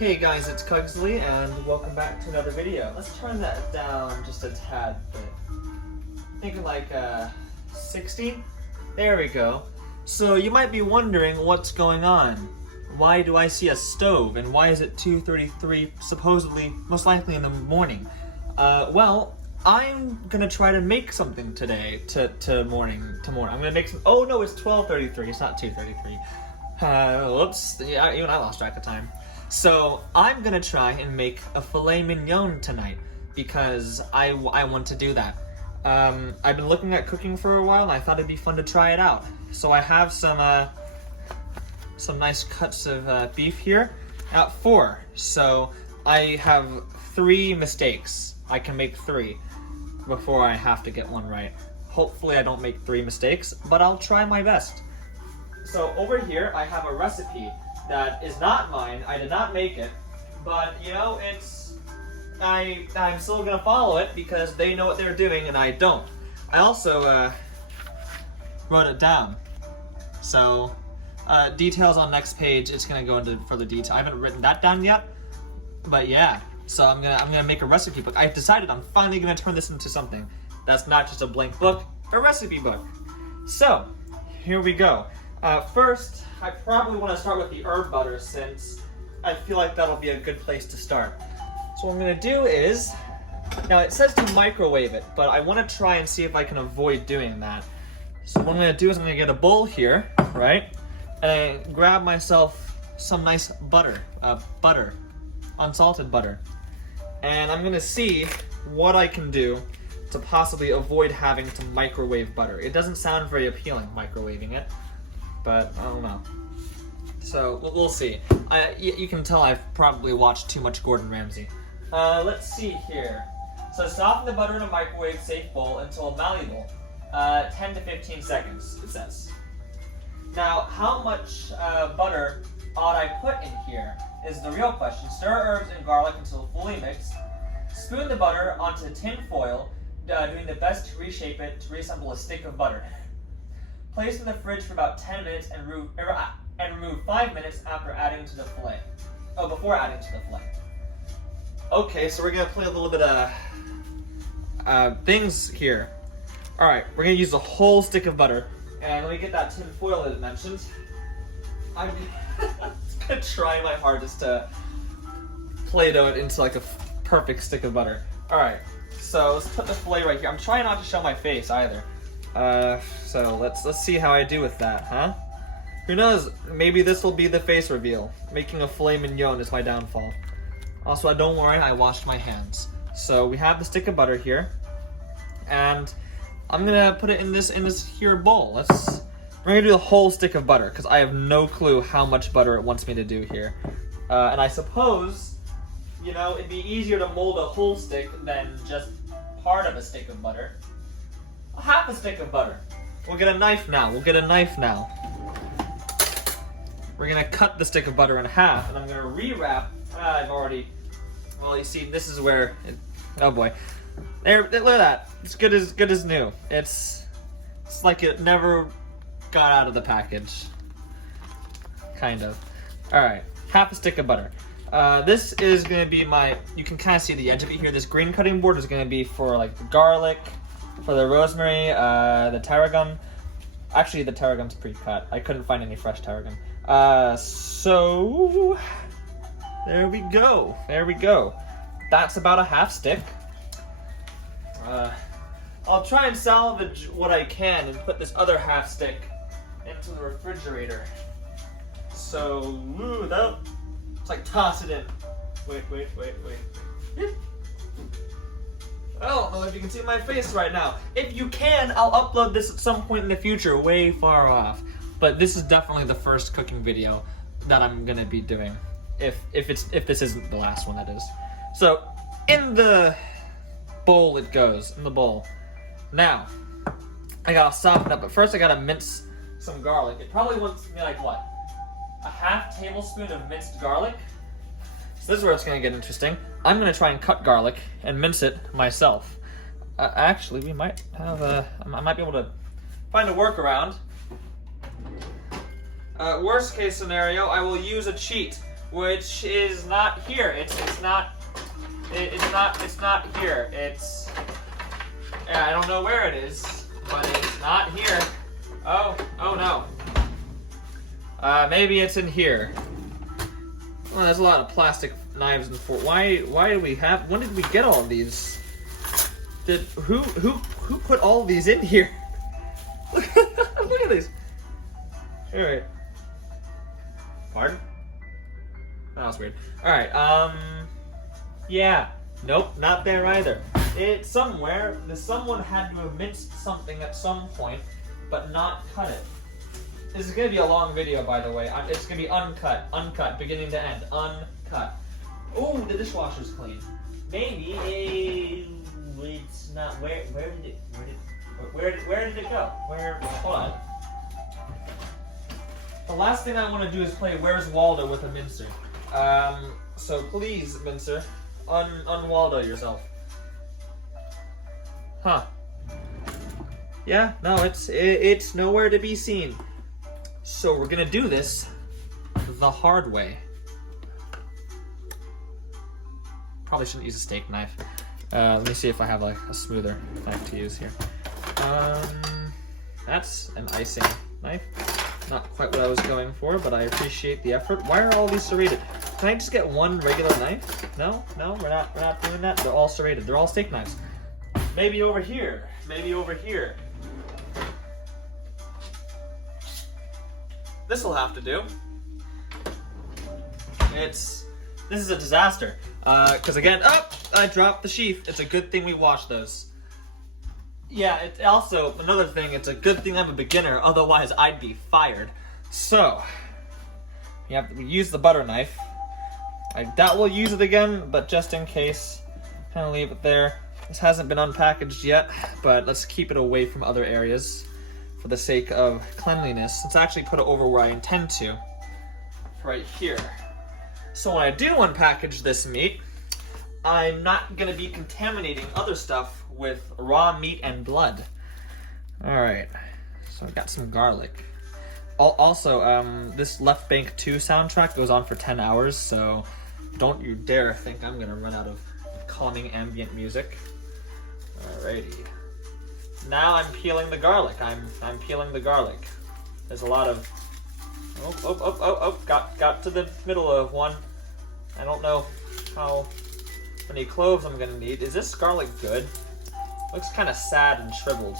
Hey guys, it's Cugsley and welcome back to another video. Let's turn that down just a tad bit. Thinking like 60? There we go. So you might be wondering what's going on. Why do I see a stove and why is it 2:33 supposedly most likely in the morning? Well, I'm gonna try to make something today to morning. I'm gonna make some. Oh no, it's 12:33. It's not 2:33. Whoops. Yeah, even I lost track of time. So I'm gonna try and make a filet mignon tonight because I want to do that. I've been looking at cooking for a while and I thought it'd be fun to try it out. So I have some nice cuts of beef here. 4. So I have 3 mistakes. I can make 3 before I have to get one right. Hopefully I don't make 3 mistakes, but I'll try my best. So over here I have a recipe that is not mine. I did not make it, but you know, I'm still gonna follow it because they know what they're doing and I don't. I also wrote it down. So details on next page. It's gonna go into further detail. I haven't written that down yet, but yeah. So I'm gonna make a recipe book. I've decided I'm finally gonna turn this into something that's not just a blank book, a recipe book. So here we go. First, I probably want to start with the herb butter since I feel like that'll be a good place to start. So what I'm going to do is, now it says to microwave it, but I want to try and see if I can avoid doing that. So what I'm going to do is I'm going to get a bowl here, right, and grab myself some nice butter, unsalted butter. And I'm going to see what I can do to possibly avoid having to microwave butter. It doesn't sound very appealing, microwaving it. But I don't know. So we'll see. You can tell I've probably watched too much Gordon Ramsay. Let's see here. So soften the butter in a microwave-safe bowl until malleable. 10 to 15 seconds, it says. Now, how much butter ought I put in here is the real question. Stir herbs and garlic until fully mixed. Spoon the butter onto tin foil, doing the best to reshape it to resemble a stick of butter. Place in the fridge for about 10 minutes and remove 5 minutes after adding to the fillet. Oh, before adding to the fillet. Okay, so we're gonna play a little bit of things here. All right, we're gonna use the whole stick of butter, and let me get that tin foil that it mentioned. I'm gonna try my hardest to Play-Doh it into like a perfect stick of butter. All right, so let's put the fillet right here. I'm trying not to show my face either. So let's see how I do with that, huh? Who knows? Maybe this will be the face reveal. Making a filet mignon is my downfall. Also, don't worry, I washed my hands. So we have the stick of butter here, and I'm gonna put it in this here bowl. We're gonna do the whole stick of butter because I have no clue how much butter it wants me to do here. And I suppose, you know, it'd be easier to mold a whole stick than just part of a stick of butter. Half a stick of butter. We'll get a knife now. We're gonna cut the stick of butter in half, and I'm gonna rewrap. Well, you see, this is where. Oh boy, there. Look at that. It's good as new. It's like it never got out of the package. Kind of. All right, half a stick of butter. This is gonna be my. You can kind of see the edge of it here. This green cutting board is gonna be for like the garlic. For the rosemary, the tarragon. Actually, the tarragon's pre-cut. I couldn't find any fresh tarragon. So there we go. That's about a half stick. I'll try and salvage what I can and put this other half stick into the refrigerator. So, it's like toss it in. Wait. I don't know if you can see my face right now. If you can, I'll upload this at some point in the future, way far off. But this is definitely the first cooking video that I'm gonna be doing. If this isn't the last one, that is. So, in the bowl it goes, in the bowl. Now, I gotta soften up, but first I gotta mince some garlic. It probably wants me like what? A half tablespoon of minced garlic? So this is where it's gonna get interesting. I'm gonna try and cut garlic and mince it myself. Actually, we might have I might be able to find a workaround. Worst case scenario, I will use a cheat. which is not here. It's not here. Yeah, I don't know where it is, but it's not here. Oh no. Maybe it's in here. Well, there's a lot of plastic knives and forks. Why do we have? When did we get all of these? Who put all of these in here? Look at these. All right. Pardon? That was weird. All right. Yeah. Nope. Not there either. It's somewhere. Someone had to have minced something at some point, but not cut it. This is gonna be a long video, by the way. It's gonna be uncut, beginning to end, uncut. Oh, the dishwasher's clean. Maybe it's not. Where did it go? Hold on. The last thing I want to do is play Where's Waldo with a mincer. So please, mincer, un-Waldo yourself. Huh? Yeah, no, it's nowhere to be seen. So we're gonna do this the hard way. Probably shouldn't use a steak knife. Let me see if I have like a smoother knife to use here. That's an icing knife. Not quite what I was going for, but I appreciate the effort. Why are all these serrated? Can I just get one regular knife? No, we're not doing that. They're all serrated. They're all steak knives. Maybe over here. Maybe over here. This'll have to do. This is a disaster. Because again, I dropped the sheath. It's a good thing we washed those. Yeah, it's also, another thing, it's a good thing I'm a beginner, otherwise I'd be fired. So, we use the butter knife. I doubt we'll use it again, but just in case, kind of leave it there. This hasn't been unpackaged yet, but let's keep it away from other areas for the sake of cleanliness. Let's actually put it over where I intend to, right here. So when I do unpackage this meat, I'm not going to be contaminating other stuff with raw meat and blood. Alright, so I got some garlic. Also, this Left Bank 2 soundtrack goes on for 10 hours, so don't you dare think I'm going to run out of calming ambient music. Alrighty. Now I'm peeling the garlic. I'm peeling the garlic. There's a lot of... Got to the middle of one. I don't know how many cloves I'm gonna need. Is this garlic good? Looks kind of sad and shriveled.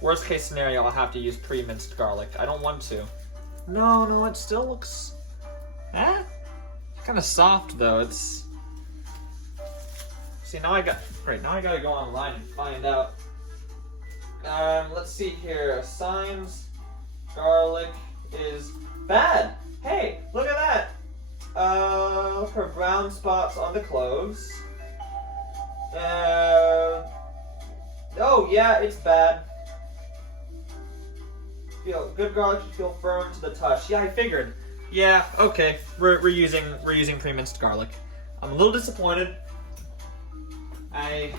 Worst case scenario, I'll have to use pre-minced garlic. I don't want to. No, it still looks... kind of soft though. It's... See, now I gotta go online and find out. Let's see here. Signs, garlic is bad. Hey, look at that. Look for brown spots on the cloves. Oh yeah, it's bad. Good garlic should feel firm to the touch. Yeah, I figured. Yeah, okay. We're using pre-minced garlic. I'm a little disappointed. I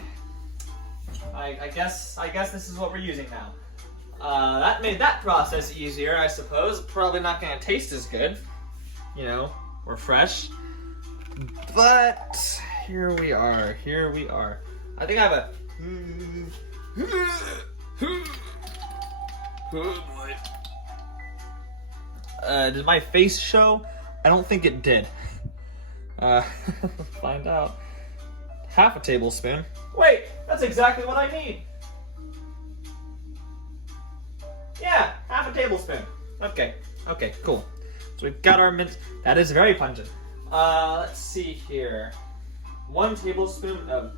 guess this is what we're using now. That made that process easier, I suppose. Probably not gonna taste as good. We're fresh. But here we are. I think I have a... Oh boy. Did my face show? I don't think it did. Let's find out. Half a tablespoon. Wait, that's exactly what I need. Yeah, half a tablespoon. Okay, cool. So we've got our mint. That is very pungent. Let's see here. 1 tablespoon of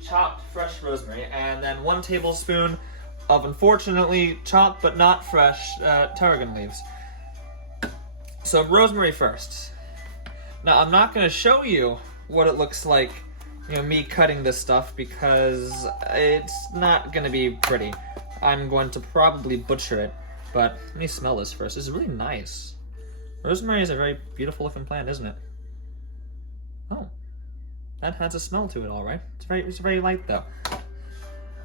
chopped fresh rosemary, and then 1 tablespoon of unfortunately chopped but not fresh tarragon leaves. So rosemary first. Now I'm not going to show you what it looks like, me cutting this stuff, because it's not going to be pretty. I'm going to probably butcher it, but let me smell this first. This is really nice. Rosemary is a very beautiful looking plant, isn't it? Oh, that has a smell to it, all right. It's very light though.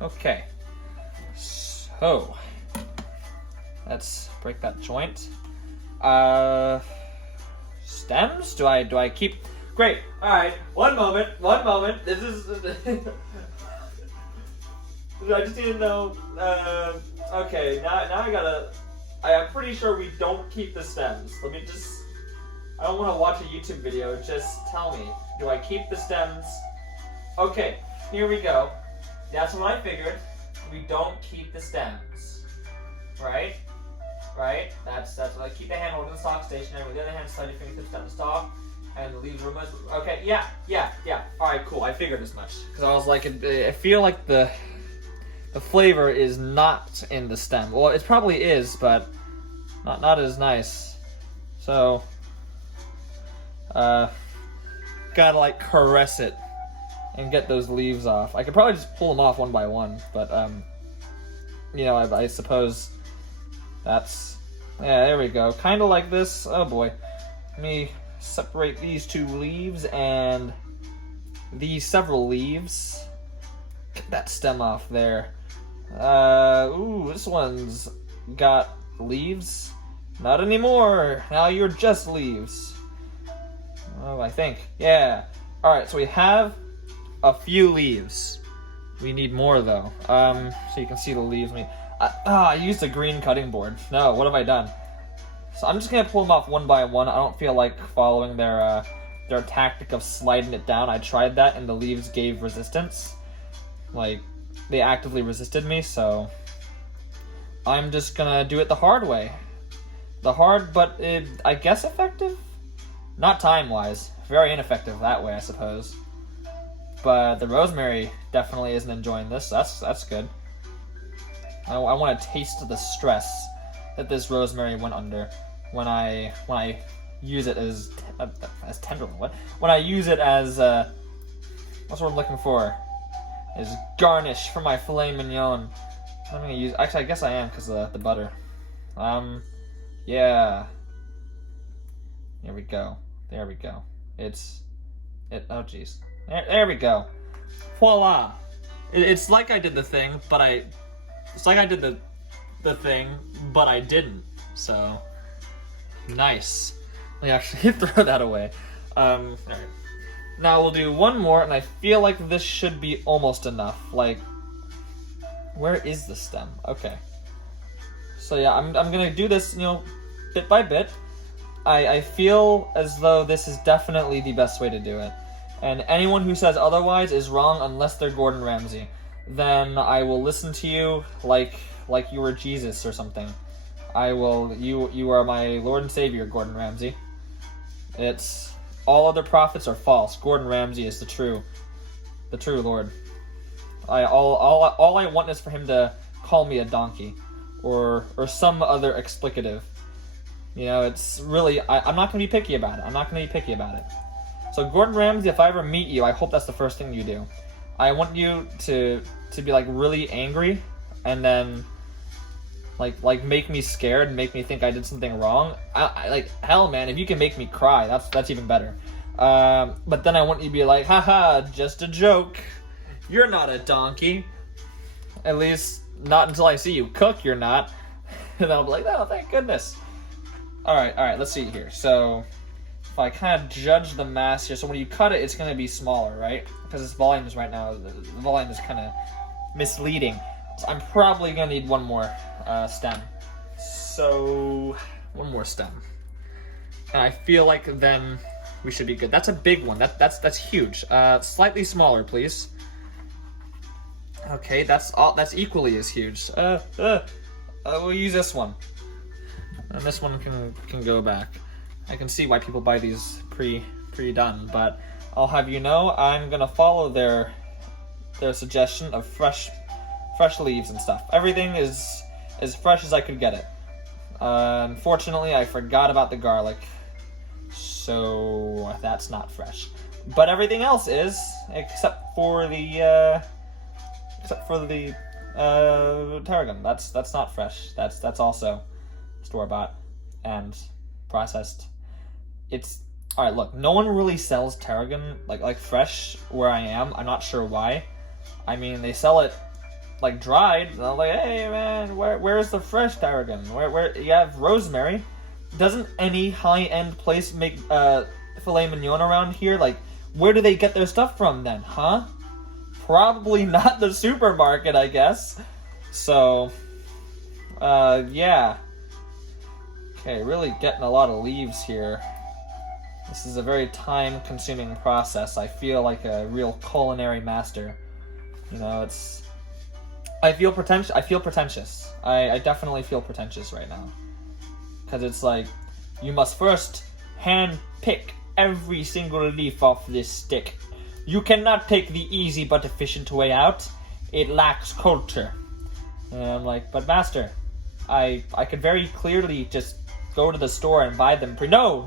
Okay, so let's break that joint. Stems? Do I keep? Great. All right. One moment. This is. I just need to know. Okay. Now I gotta. I'm pretty sure we don't keep the stems. Let me just. I don't want to watch a YouTube video. Just tell me. Do I keep the stems? Okay. Here we go. That's what I figured. We don't keep the stems. Right? Right? That's what I keep the hand holding the stalk stationary. With the other hand, slide your fingertips down the stalk. And the leaves are okay, yeah. Alright, cool. I figured as much. Because I was like, I feel like the flavor is not in the stem. Well, it probably is, but not as nice. So, gotta like caress it and get those leaves off. I could probably just pull them off one by one, but you know, I suppose that's, yeah, there we go. Kind of like this. Oh boy. Let me separate these two leaves and these several leaves. Get that stem off there. Ooh, this one's got leaves. Not anymore. Now you're just leaves. Oh, I think. Yeah. Alright, so we have a few leaves. We need more though. So you can see the leaves. I used a green cutting board. No, what have I done? So I'm just gonna pull them off one by one. I don't feel like following their tactic of sliding it down. I tried that and the leaves gave resistance. Like, they actively resisted me, so I'm just gonna do it the hard way. The hard, but I guess effective? Not time-wise. Very ineffective that way, I suppose. But the rosemary definitely isn't enjoying this. That's good. I want to taste the stress that this rosemary went under when I use it as tenderloin. What? When I use it as what's what I'm looking for? Is garnish for my filet mignon. I'm gonna use. Actually, I guess I am because of the butter. Yeah. There we go. There we go. Oh jeez. There we go. Voila. It's like I did the thing, but It's like I did the thing, but I didn't. So nice. Let me actually throw that away. Alright. Now we'll do one more, and I feel like this should be almost enough. Like, where is the stem? Okay. So yeah, I'm gonna do this, you know, bit by bit. I feel as though this is definitely the best way to do it. And anyone who says otherwise is wrong unless they're Gordon Ramsay. Then I will listen to you like you were Jesus or something. You are my Lord and Savior, Gordon Ramsay. It's all other prophets are false. Gordon Ramsay is the true Lord. All I want is for him to call me a donkey, or some other explicative. You know, it's really I'm not gonna be picky about it. So Gordon Ramsay, if I ever meet you, I hope that's the first thing you do. I want you to be like really angry, and then like make me scared and make me think I did something wrong. I like, hell, man, if you can make me cry, that's even better. But then I want you to be like, haha, just a joke. You're not a donkey. At least not until I see you cook. You're not. And I'll be like, oh, thank goodness. All right. Let's see here. So if I kind of judge the mass here, so when you cut it, it's going to be smaller, right? Because its volume is right now, the volume is kind of misleading. So I'm probably going to need one more stem. So, one more stem. And I feel like then we should be good. That's a big one. That's huge. Slightly smaller, please. Okay, that's equally as huge. We'll use this one. And this one can go back. I can see why people buy these pre-done, but I'll have you know I'm gonna follow their suggestion of fresh leaves and stuff. Everything is as fresh as I could get it. Unfortunately, I forgot about the garlic, so that's not fresh. But everything else is, except for the tarragon. That's not fresh. That's also store-bought and processed. It's alright. Look, no one really sells tarragon like fresh where I am. I'm not sure why. I mean, they sell it like dried. And I'm like, hey man, where's the fresh tarragon? Where you have rosemary, doesn't any high-end place make filet mignon around here? Like, where do they get their stuff from then, huh? Probably not the supermarket, I guess. So, yeah. Okay, really getting a lot of leaves here. This is a very time-consuming process. I feel like a real culinary master. You know, it's... I feel pretentious. I definitely feel pretentious right now. Because it's like, you must first hand-pick every single leaf off this stick. You cannot take the easy but efficient way out. It lacks culture. And I'm like, but master, I could very clearly just go to the store and buy them No.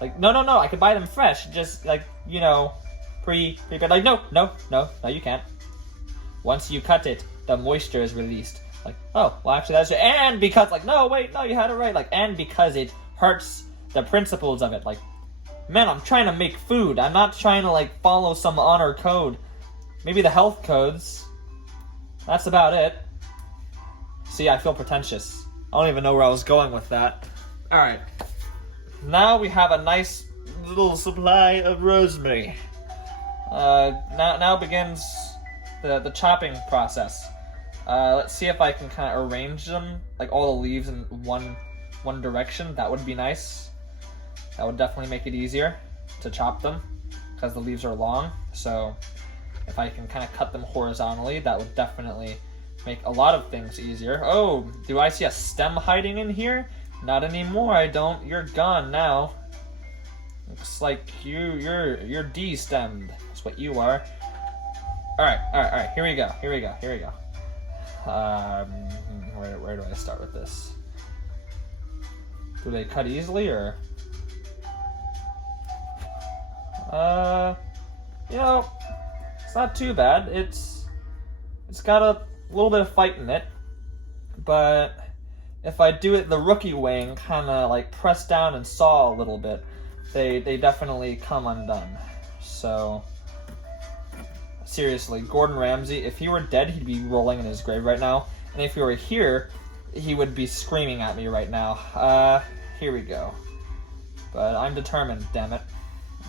Like, no, I could buy them fresh. Just, like, you know, pre-bed. Like, no, you can't. Once you cut it, the moisture is released. Like, oh, well, actually, that's it. And because, like, no, wait, no, you had it right. Like, and because it hurts the principles of it. Like, man, I'm trying to make food. I'm not trying to, like, follow some honor code. Maybe the health codes. That's about it. See, I feel pretentious. I don't even know where I was going with that. Alright. Now we have a nice little supply of rosemary. Now begins the chopping process. Let's see if I can kind of arrange them, like all the leaves in one direction. That would be nice. That would definitely make it easier to chop them, because the leaves are long. So if I can kind of cut them horizontally, that would definitely make a lot of things easier. Oh, do I see a stem hiding in here? Not anymore, I don't. You're gone now. Looks like you're de-stemmed. That's what you are. Alright, here we go. Where do I start with this? Do they cut easily, or? You know, it's not too bad. It's got a little bit of fight in it, but if I do it the rookie way and kind of like press down and saw a little bit, they definitely come undone. So seriously, Gordon Ramsay, if he were dead, he'd be rolling in his grave right now, and if he were here, he would be screaming at me right now. Here we go. But I'm determined, damn it.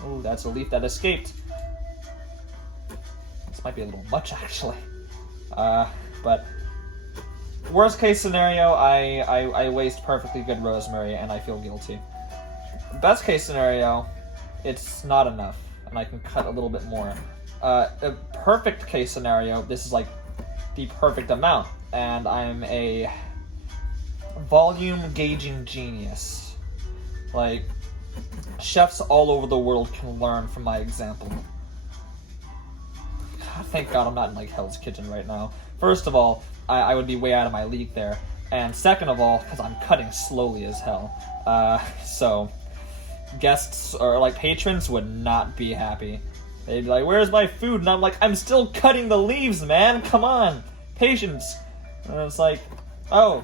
Oh, that's a leaf that escaped. This might be a little much, actually. But worst case scenario, I waste perfectly good rosemary and I feel guilty. Best case scenario, it's not enough and I can cut a little bit more. A perfect case scenario, this is like the perfect amount, and I'm a volume gauging genius. Like, chefs all over the world can learn from my example. Thank God I'm not in like Hell's Kitchen right now. First of all, I would be way out of my league there. And second of all, because I'm cutting slowly as hell. So guests or like patrons would not be happy. They'd be like, where's my food? And I'm like, I'm still cutting the leaves, man. Come on. Patience. And it's like, oh,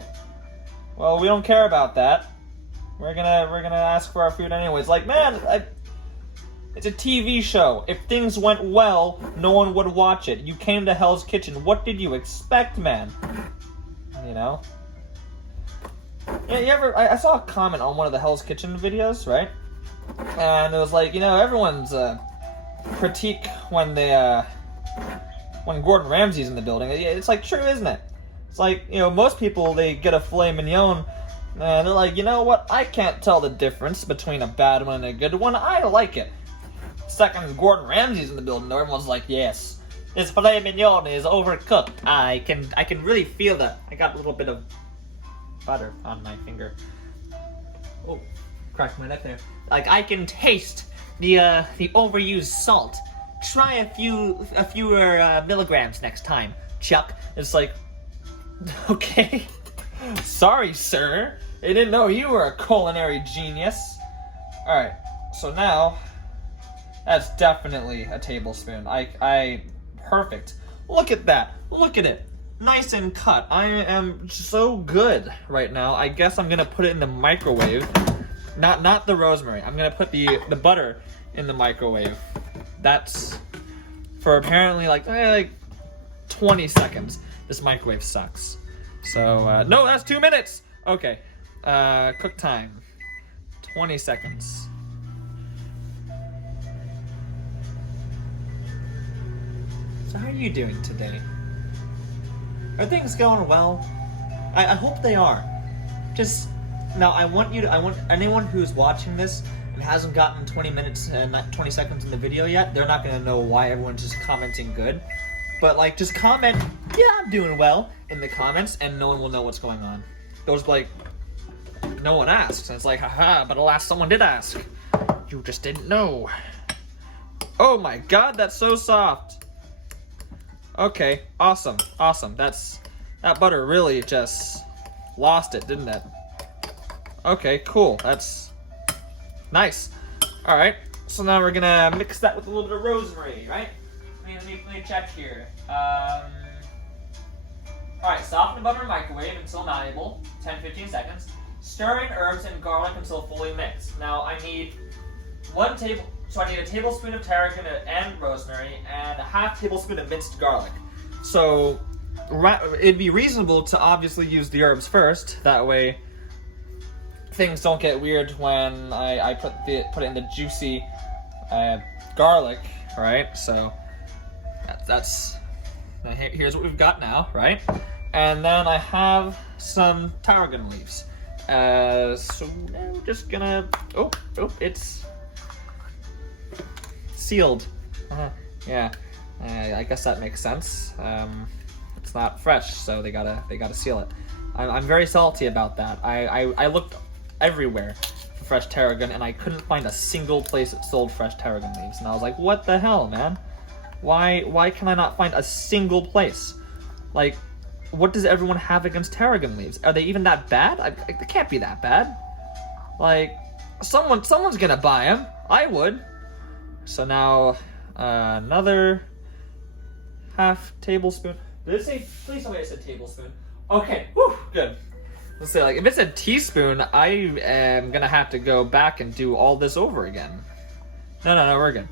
well, we don't care about that. We're gonna ask for our food anyways. Like, man, it's a TV show. If things went well, no one would watch it. You came to Hell's Kitchen. What did you expect, man? You know? Yeah, I saw a comment on one of the Hell's Kitchen videos, right? And it was like, you know, everyone's critique when when Gordon Ramsay's in the building. It's like true, isn't it? It's like, you know, most people, they get a filet mignon and they're like, you know what? I can't tell the difference between a bad one and a good one. I like it. Second, Gordon Ramsay's in the building, everyone's like, yes, this filet mignon is overcooked. I can really feel that. I got a little bit of butter on my finger. Oh, cracked my neck there. Like, I can taste the overused salt. Try a fewer milligrams next time, Chuck. It's like, okay. Sorry, sir. I didn't know you were a culinary genius. Alright, so now, that's definitely a tablespoon. Perfect. Look at that. Look at it. Nice and cut. I am so good right now. I guess I'm gonna put it in the microwave. Not the rosemary. I'm gonna put the butter in the microwave. That's for apparently like 20 seconds. This microwave sucks. So no, that's 2 minutes. Okay, Cook time, 20 seconds. So how are you doing today? Are things going well? I hope they are. Just, now I want anyone who's watching this and hasn't gotten 20 minutes and 20 seconds in the video yet, they're not gonna know why everyone's just commenting good. But like, just comment, yeah, I'm doing well, in the comments, and no one will know what's going on. Those like, no one asks, and it's like, haha, but alas, someone did ask. You just didn't know. Oh my god, that's so soft. Okay, awesome, awesome. That butter really just lost it, didn't it? Okay, cool. That's nice. All right, so now we're gonna mix that with a little bit of rosemary, right? Let me check here. All right, soften the butter in microwave until malleable, 10-15 seconds. Stir in herbs and garlic until fully mixed. Now I need I need a tablespoon of tarragon and rosemary and a half tablespoon of minced garlic. So it'd be reasonable to obviously use the herbs first. That way things don't get weird when I put it in the juicy garlic, right? So here's what we've got now, right? And then I have some tarragon leaves. So now we're just gonna, oh, it's sealed. Yeah, I guess that makes sense. It's not fresh, so they gotta seal it. I'm very salty about that. I looked everywhere for fresh tarragon, and I couldn't find a single place that sold fresh tarragon leaves. And I was like, what the hell, man? Why can I not find a single place? Like, what does everyone have against tarragon leaves? Are they even that bad? They can't be that bad. Like, someone's gonna buy them. I would. So now, another half tablespoon. Did it say? Please tell me it said tablespoon. Okay. Whew, good. Let's say, like, if it said teaspoon, I am gonna have to go back and do all this over again. No, we're good.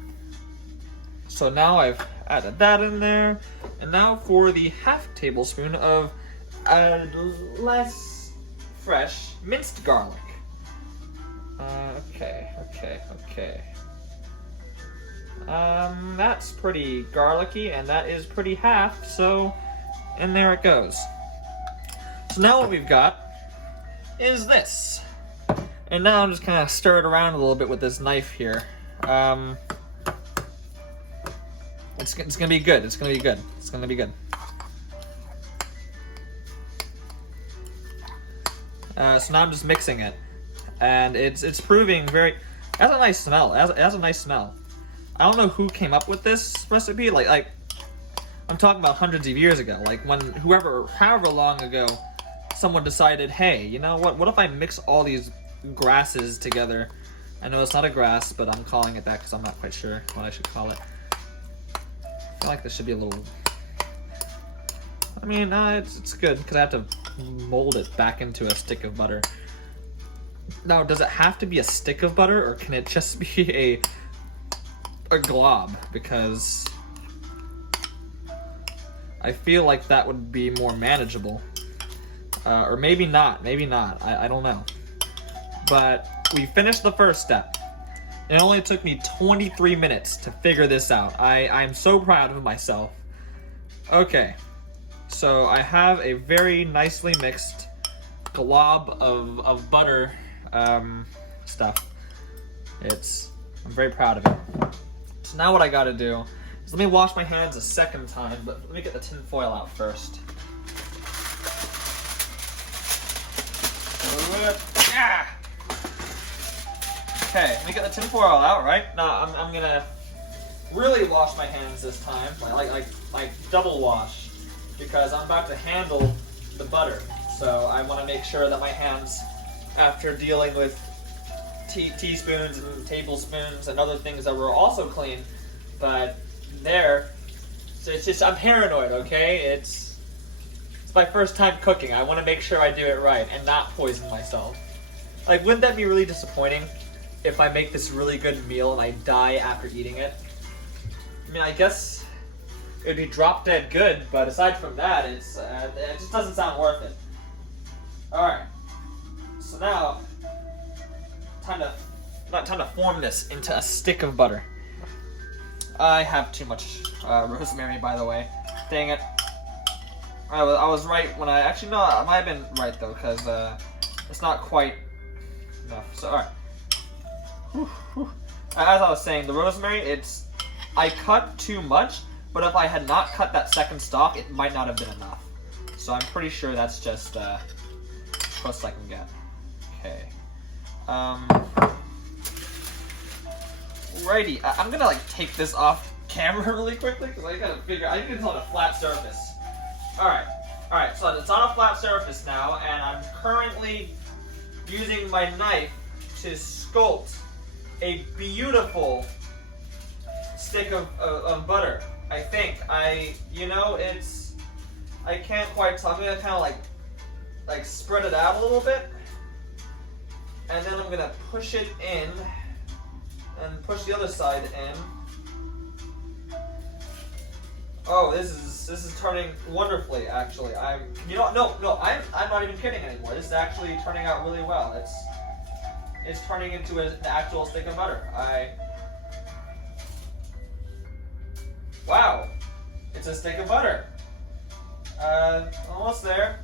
So now I've added that in there, and now for the half tablespoon of less fresh minced garlic. Okay. That's pretty garlicky, and that is pretty half, so in there it goes. So now what we've got is this. And now I'm just kind of stir it around a little bit with this knife here. It's gonna be good. It's gonna be good. It's gonna be good. So now I'm just mixing it, and it's proving very. It has a nice smell. It has a nice smell. I don't know who came up with this recipe. Like I'm talking about hundreds of years ago. Like when however long ago, someone decided, hey, you know what? What if I mix all these grasses together? I know it's not a grass, but I'm calling it that because I'm not quite sure what I should call it. I feel like this should be a little. I mean, it's good because I have to mold it back into a stick of butter. Now, does it have to be a stick of butter, or can it just be a glob? Because I feel like that would be more manageable. Or maybe not. Maybe not. I don't know. But we finished the first step. It only took me 23 minutes to figure this out. I'm so proud of myself. Okay, so I have a very nicely mixed glob of butter stuff. I'm very proud of it. So now what I gotta do is let me wash my hands a second time, but let me get the tin foil out first. Yeah! Okay, let me get the tin foil out, right? Now I'm gonna really wash my hands this time, like double wash, because I'm about to handle the butter. So I want to make sure that my hands, after dealing with teaspoons and tablespoons and other things that were also clean, but so it's just, I'm paranoid, okay? It's my first time cooking. I want to make sure I do it right and not poison myself. Like, wouldn't that be really disappointing if I make this really good meal and I die after eating it? I mean, I guess it would be drop dead good, but aside from that, it just doesn't sound worth it. Alright, So now, time to form this into a stick of butter. I have too much rosemary, by the way. Dang it. I was right when I... Actually, no, I might have been right, though, because it's not quite enough. So, alright. As I was saying, the rosemary, I cut too much, but if I had not cut that second stalk, it might not have been enough. So I'm pretty sure that's just close I can get. Okay. Righty. I'm gonna like take this off camera really quickly because I gotta figure. I think it's on a flat surface. All right. So it's on a flat surface now, and I'm currently using my knife to sculpt a beautiful stick of butter. I think I can't quite tell. I'm gonna kind of like spread it out a little bit, and then I'm gonna push it in, and push the other side in. Oh, this is turning wonderfully. Actually, I'm not even kidding anymore. This is actually turning out really well. It's turning into an actual stick of butter. Wow, it's a stick of butter. Almost there.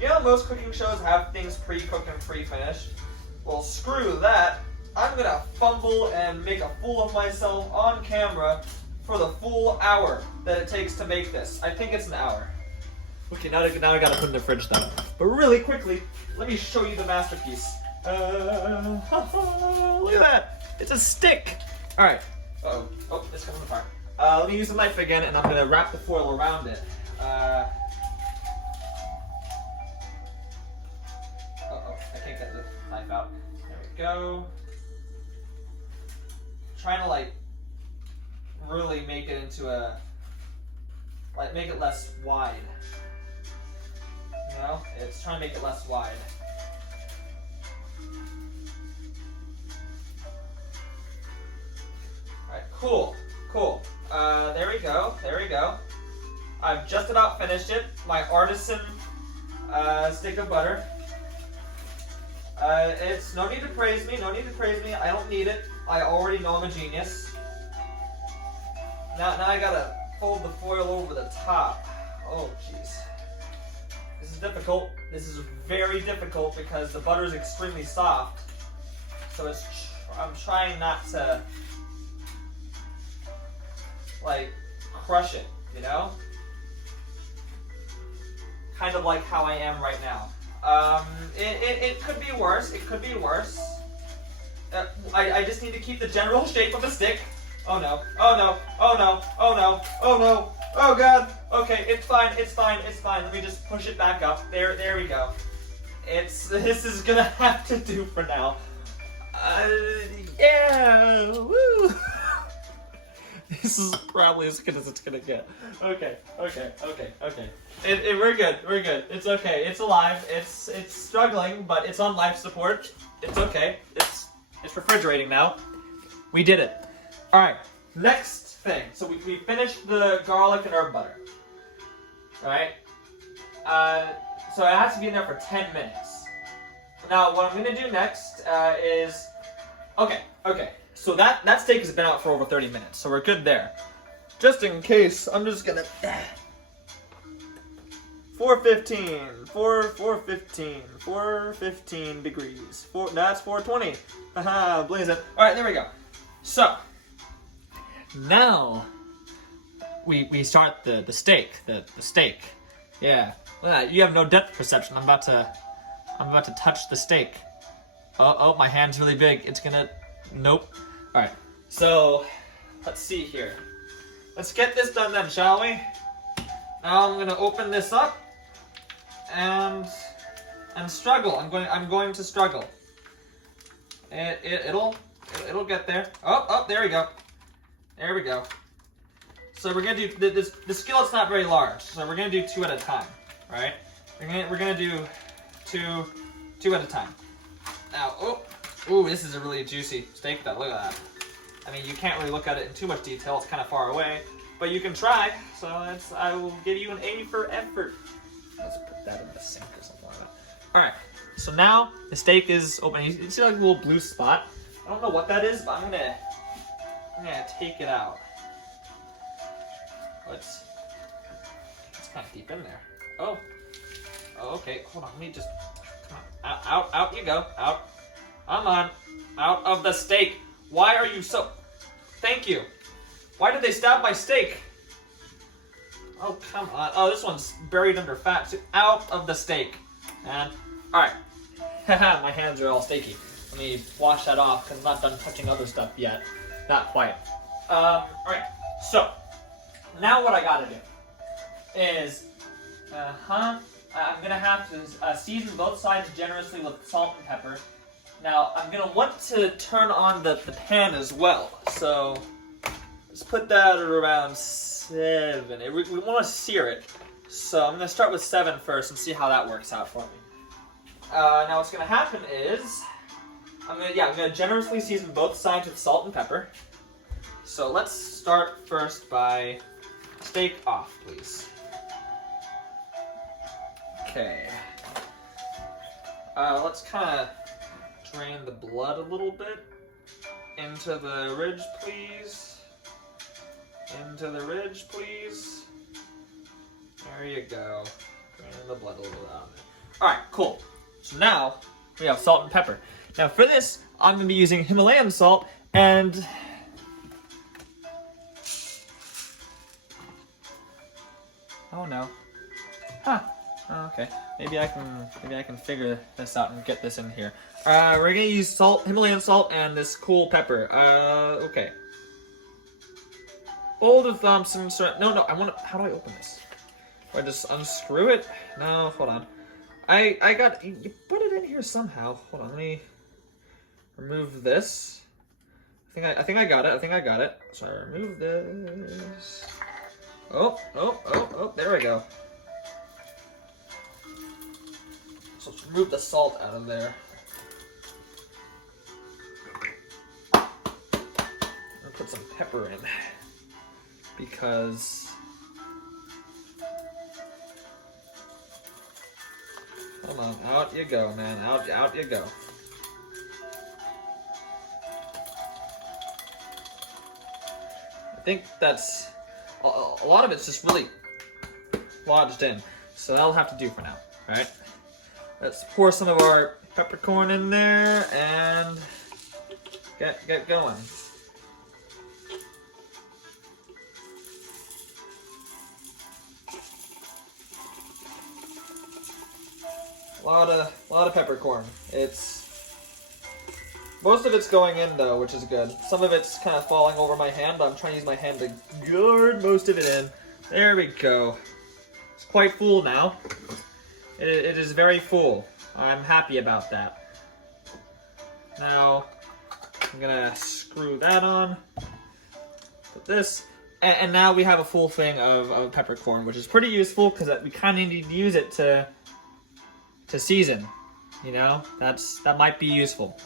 You know, most cooking shows have things pre-cooked and pre-finished. Well, screw that. I'm gonna fumble and make a fool of myself on camera for the full hour that it takes to make this. I think it's an hour. Okay, now I gotta put it in the fridge though. But really quickly, let me show you the masterpiece. Look at that. It's a stick. All right. Uh-oh. Oh, it's coming apart. Let me use the knife again, and I'm gonna wrap the foil around it. I can't get the knife out. There we go. Trying to like really make it into make it less wide. You know, it's trying to make it less wide. All right, cool. There we go. I've just about finished it. My artisan stick of butter. It's no need to praise me. I don't need it. I already know I'm a genius. Now I gotta fold the foil over the top. Oh jeez. This is difficult. This is very difficult because the butter is extremely soft. So I'm trying not to like crush it, you know? Kind of like how I am right now. It could be worse. I just need to keep the general shape of the stick. Oh no. Oh god. Okay, it's fine. Let me just push it back up. There we go. This is gonna have to do for now. Yeah, woo! This is probably as good as it's gonna get. Okay. We're good. It's okay. It's alive. It's struggling, but it's on life support. It's okay. It's refrigerating now. We did it. All right. Next thing. So we finished the garlic and herb butter. All right. So it has to be in there for 10 minutes. Now what I'm gonna do next is okay. So that steak has been out for over 30 minutes, so we're good there. Just in case, I'm just gonna 415 degrees. That's 420. Haha, blaze it. All right, there we go. So now we start the steak. The steak. Yeah. You have no depth perception. I'm about to touch the steak. Oh, my hand's really big. It's gonna. Nope. All right. So let's see here. Let's get this done then, shall we? Now I'm gonna open this up and struggle. I'm going to struggle. It'll get there. Oh, there we go. There we go. So we're gonna do the skillet's not very large, so we're gonna do 2 at a time, right? We're gonna do two at a time. Now, ooh, this is a really juicy steak though. Look at that. I mean, you can't really look at it in too much detail. It's kind of far away, but you can try. So I will give you an A for effort. Let's put that in the sink or something like that. All right. So now the steak is open. You see like a little blue spot? I don't know what that is, but I'm gonna take it out. It's kind of deep in there. Oh, okay. Hold on. Let me just. Come on. Out you go. Out. Come on. Out of the steak. Why are you so? Thank you. Why did they stab my steak? Oh, come on. Oh, this one's buried under fat. So out of the steak. And all right. Haha, my hands are all steaky. Let me wash that off because I'm not done touching other stuff yet. Not quite. All right. So now what I gotta do is, I'm gonna have to season both sides generously with salt and pepper. Now I'm gonna want to turn on the pan as well. So let's put that at around 7. We want to sear it. So I'm gonna start with 7 first and see how that works out for me. Now what's gonna happen is I'm gonna generously season both sides with salt and pepper. So let's start first by steak off, please. Okay. Let's kind of drain the blood a little bit into the ridge, please. Into the ridge, please. There you go. Drain the blood a little bit out of it. All right, cool. So now we have salt and pepper. Now for this, I'm going to be using Himalayan salt and oh no. Huh. Oh, okay. Maybe I can figure this out and get this in here. We're gonna use salt, Himalayan salt, and this cool pepper. Okay. Hold the thumb, no, I want to, how do I open this? Do I just unscrew it? No, hold on. I got, you put it in here somehow. Hold on, let me remove this. I think I got it. So I remove this. Oh, there we go. So let's remove the salt out of there. And put some pepper in. Because come on, out you go, man. Out you go. I think that's a lot of it's just really lodged in. So that'll have to do for now. Alright. Let's pour some of our peppercorn in there and get going. A lot of peppercorn. Most of it's going in though, which is good. Some of it's kind of falling over my hand, but I'm trying to use my hand to guard most of it in. There we go. It's quite full now. It is very full. I'm happy about that. Now, I'm gonna screw that on. Put this. And now we have a full thing of peppercorn, which is pretty useful because we kind of need to use it to season. You know, that might be useful.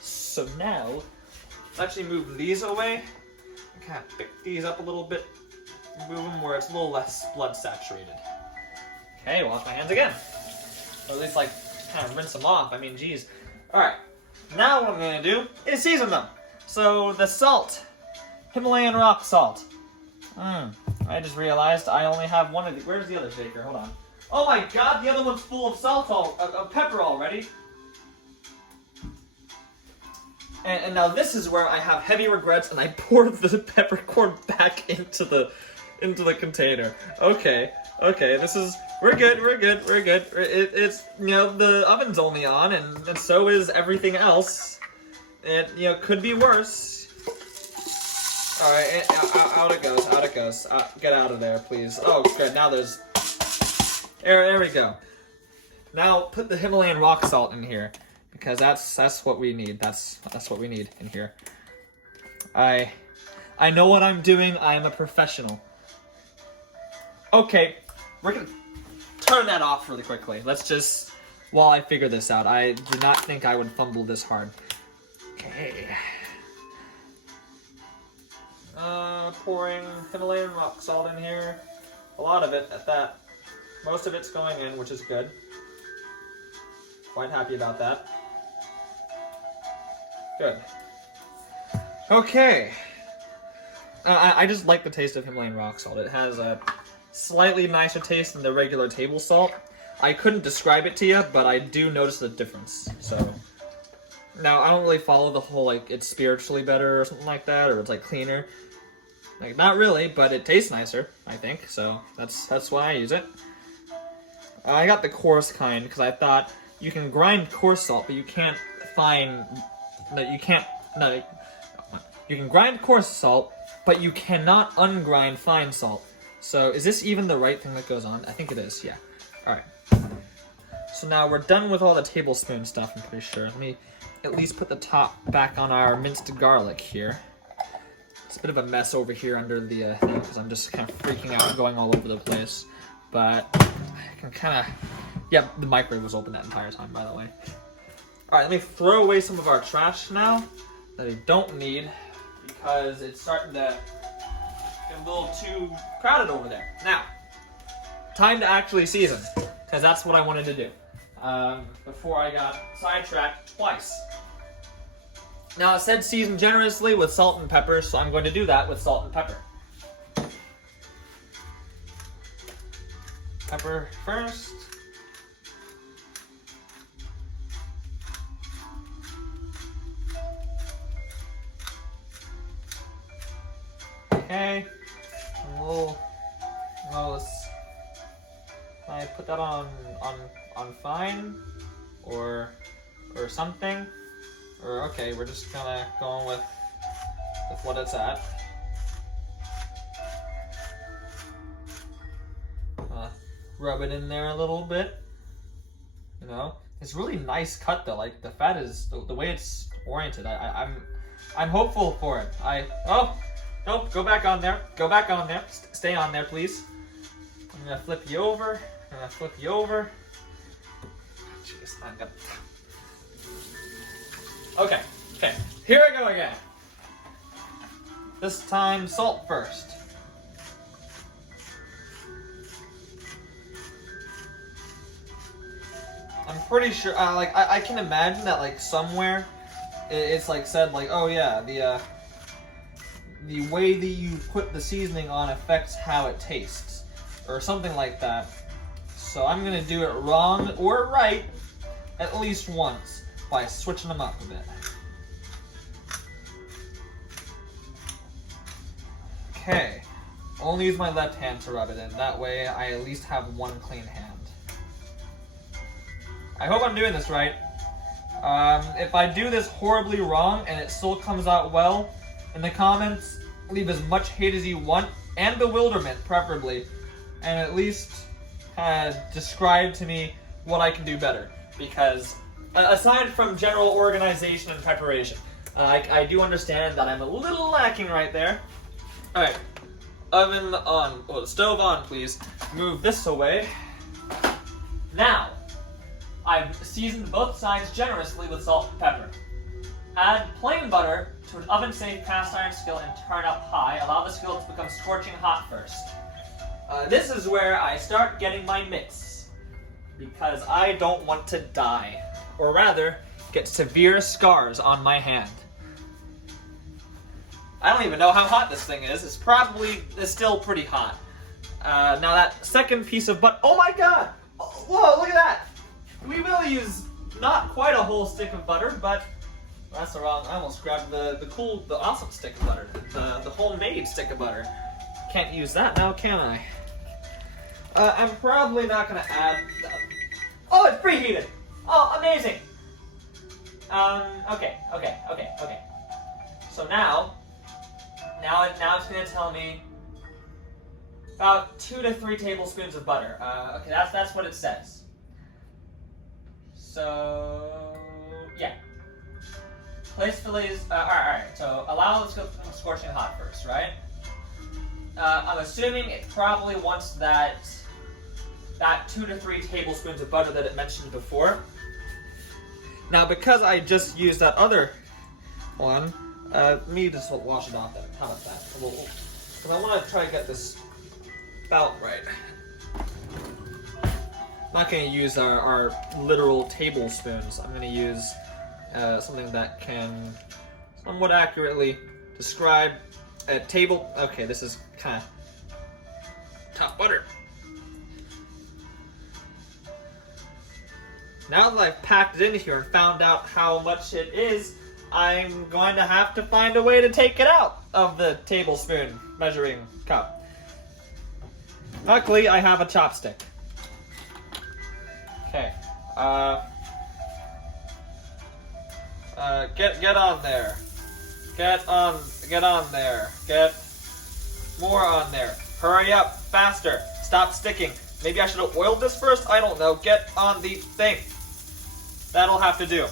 So now, let's actually move these away. Kind of pick these up a little bit. Move them where it's a little less blood saturated. Okay, wash my hands again. Or at least like kind of rinse them off. I mean, geez. Alright, now what I'm going to do is season them. So the salt, Himalayan rock salt. I just realized I only have one of these. Where's the other shaker? Hold on. Oh my god, the other one's full of salt, of pepper already. And now this is where I have heavy regrets, and I poured the peppercorn back into the container. Okay, this is, we're good. It's, you know, the oven's only on, and so is everything else. It, you know, could be worse. All right, out it goes. Get out of there, please. Oh, good. Now there's. There we go. Now put the Himalayan rock salt in here, because that's what we need. That's what we need in here. I know what I'm doing. I am a professional. Okay, we're gonna turn that off really quickly. Let's just, while I figure this out. I did not think I would fumble this hard. Okay. Pouring Himalayan rock salt in here. A lot of it at that. Most of it's going in, which is good. quite happy about that. Good. Okay. I just like the taste of Himalayan rock salt. It has a slightly nicer taste than the regular table salt. I couldn't describe it to you, but I do notice the difference. So now I don't really follow the whole like it's spiritually better or something like that, or it's like cleaner. Like not really, but it tastes nicer, I think. So that's why I use it. I got the coarse kind because I thought you can grind coarse salt, but you can't find you can grind coarse salt, but you cannot ungrind fine salt. So is this even the right thing that goes on? I think it is, yeah. Alright. So now we're done with all the tablespoon stuff, I'm pretty sure. Let me at least put the top back on our minced garlic here. It's a bit of a mess over here under the thing because I'm just kind of freaking out and going all over the place. But I can kind of... Yep, the microwave was open that entire time, by the way. Alright, let me throw away some of our trash now that I don't need because it's starting to get a little too crowded over there. Now, time to actually season, because that's what I wanted to do before I got sidetracked twice. Now, it said season generously with salt and pepper, so I'm going to do that with salt and pepper. Pepper first. Okay, can I put that on fine, or something, or okay, we're just gonna go on with what it's at. Rub it in there a little bit. You know, it's really nice cut though. Like the fat is the way it's oriented. I'm hopeful for it. Nope, go back on there. Go back on there. Stay on there, please. I'm gonna flip you over. Jeez, I'm gonna... Okay, here I go again. This time, salt first. I'm pretty sure, I can imagine that, like, somewhere, it's, like, said, like, oh yeah, the way that you put the seasoning on affects how it tastes, or something like that. So I'm gonna do it wrong or right at least once by switching them up a bit. Okay, only use my left hand to rub it in. That way I at least have one clean hand. I hope I'm doing this right. If I do this horribly wrong and it still comes out well, in the comments, leave as much hate as you want, and bewilderment, preferably, and at least describe to me what I can do better. Because, aside from general organization and preparation, I do understand that I'm a little lacking right there. Alright, oven on, well, stove on, please. Move this away. Now, I've seasoned both sides generously with salt and pepper. Add plain butter to an oven-safe cast iron skillet and turn up high. Allow the skillet to become scorching hot first. This is where I start getting my mitts, because I don't want to die, or rather, get severe scars on my hand. I don't even know how hot this thing is. It's still pretty hot. Now that second piece of butter, oh my god! Whoa, look at that! We will use not quite a whole stick of butter, but that's the wrong. I almost grabbed the awesome stick of butter, the homemade stick of butter. Can't use that now, can I? I'm probably not gonna add. Oh, it's preheated. Oh, amazing. Okay. So now it's gonna tell me about 2 to 3 tablespoons of butter. Okay, that's what it says. So yeah. Place fillets. Alright. So allow it to go scorching hot first, right? I'm assuming it probably wants that 2 to 3 tablespoons of butter that it mentioned before. Now, because I just used that other one, let me just wash it off then. How about that? Because I want to try to get this about right. I'm not going to use our literal tablespoons. I'm going to use something that can somewhat accurately describe a table. Okay, this is kind of tough butter. Now that I've packed it in here and found out how much it is, I'm going to have to find a way to take it out of the tablespoon measuring cup. Luckily, I have a chopstick. Okay. Get on there. Get on there. Get more on there. Hurry up, faster. Stop sticking. Maybe I should have oiled this first? I don't know. Get on the thing. That'll have to do.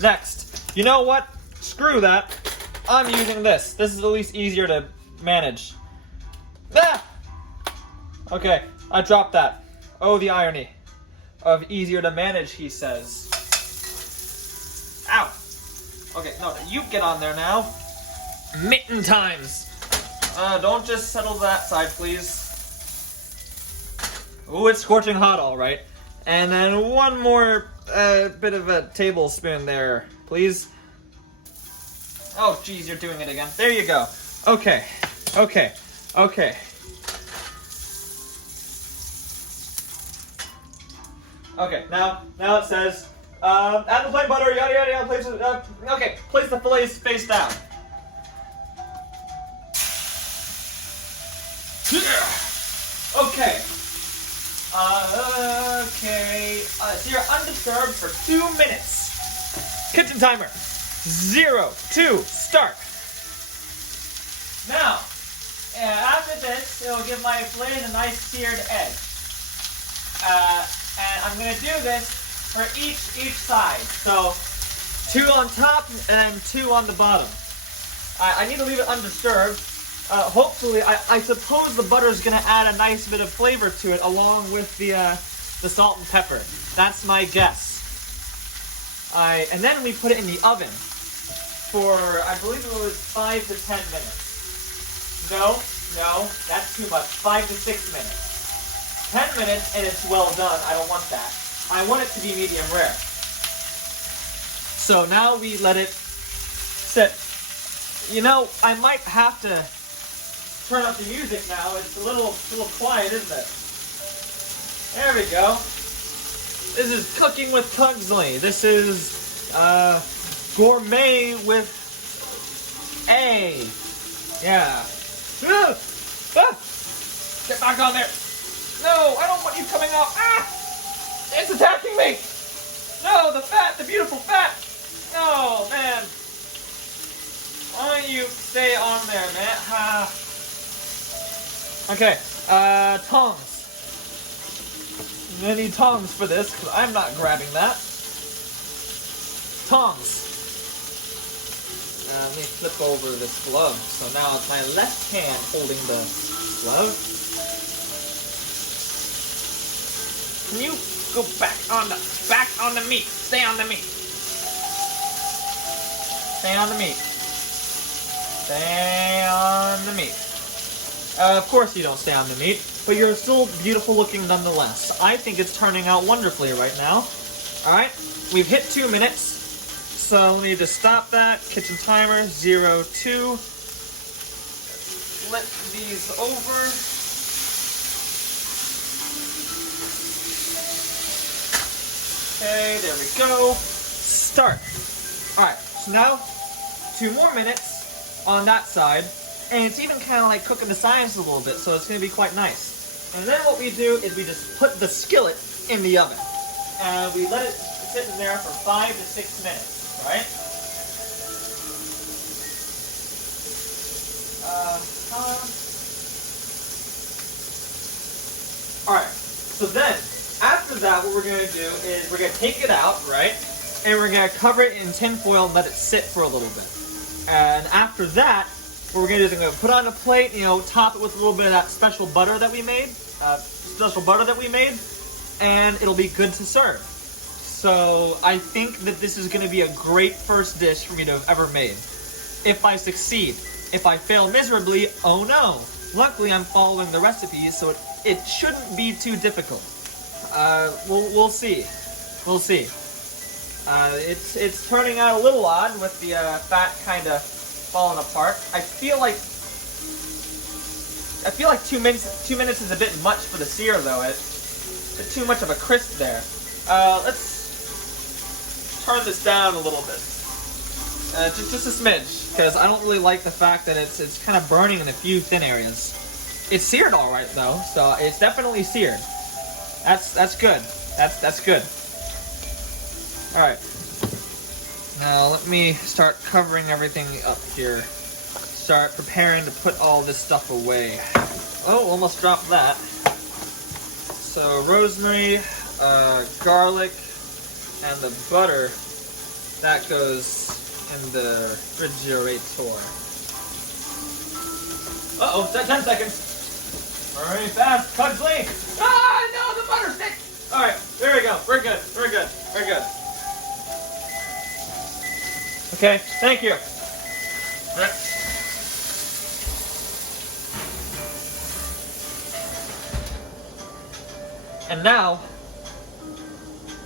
Next. You know what? Screw that. I'm using this. This is at least easier to manage. Ah! Okay, I dropped that. Oh, the irony of easier to manage, he says. Ow! Okay, no, you get on there now. Mitten times. Don't just settle that side, please. Ooh, it's scorching hot, all right. And then one more bit of a tablespoon there, please. Oh, geez, you're doing it again. There you go. Okay, okay, okay. Okay, now it says, add the plain butter, yada yada yada, place it, okay, place the fillets face down. Okay. So you're undisturbed for 2 minutes. Kitchen timer. 0, 2, start. Now, after this, it'll give my fillets a nice seared edge. And I'm going to do this for each side. So 2 on top and 2 on the bottom. I need to leave it undisturbed. Hopefully, I suppose the butter is going to add a nice bit of flavor to it along with the salt and pepper. That's my guess. And then we put it in the oven for, I believe it was 5 to 10 minutes. No, that's too much. 5 to 6 minutes. 10 minutes and it's well done. I don't want that. I want it to be medium rare. So now we let it sit. You know, I might have to turn up the music now. It's a little quiet, isn't it? There we go. This is Cooking with Pugsley. This is Gourmet with A. Yeah. Get back on there. No, I don't want you coming out. Ah! It's attacking me. No, the fat, the beautiful fat. Oh, man. Why don't you stay on there, man? Ah. Okay, tongs. I'm gonna need tongs for this, because I'm not grabbing that. Tongs. Let me flip over this glove. So now it's my left hand holding the glove. Can you go back on the meat? Stay on the meat. Stay on the meat. Stay on the meat. Of course you don't stay on the meat, but you're still beautiful looking nonetheless. I think it's turning out wonderfully right now. Alright, we've hit 2 minutes, so we need to stop that. Kitchen timer, 0, 2. Flip these over. Okay, there we go. Start. Alright, so now 2 more minutes on that side. And it's even kind of like cooking the sides a little bit, so it's going to be quite nice. And then what we do is we just put the skillet in the oven. And we let it sit in there for 5 to 6 minutes, right? Alright, so then, after that, what we're going to do is we're going to take it out, right? And we're going to cover it in tin foil and let it sit for a little bit. And after that, what we're going to do is I'm going to put it on a plate, top it with a little bit of that special butter that we made. And it'll be good to serve. So I think that this is going to be a great first dish for me to have ever made. If I succeed. If I fail miserably, oh no. Luckily I'm following the recipes, so it shouldn't be too difficult. We'll see. We'll see. It's turning out a little odd with the fat kind of falling apart. I feel like 2 minutes is a bit much for the sear though. It's a bit too much of a crisp there. Let's turn this down a little bit. Just a smidge, because I don't really like the fact that it's kind of burning in a few thin areas. It's seared all right though, so it's definitely seared. That's good. That's good. All right. Now let me start covering everything up here. Start preparing to put all this stuff away. Oh, almost dropped that. So rosemary, garlic, and the butter, that goes in the refrigerator. Uh-oh, 10 seconds. Very fast, Pugsley. Ah, no, the butter's thick. All right, there we go. We're good, we're good, we're good. Okay, thank you. All right. And now,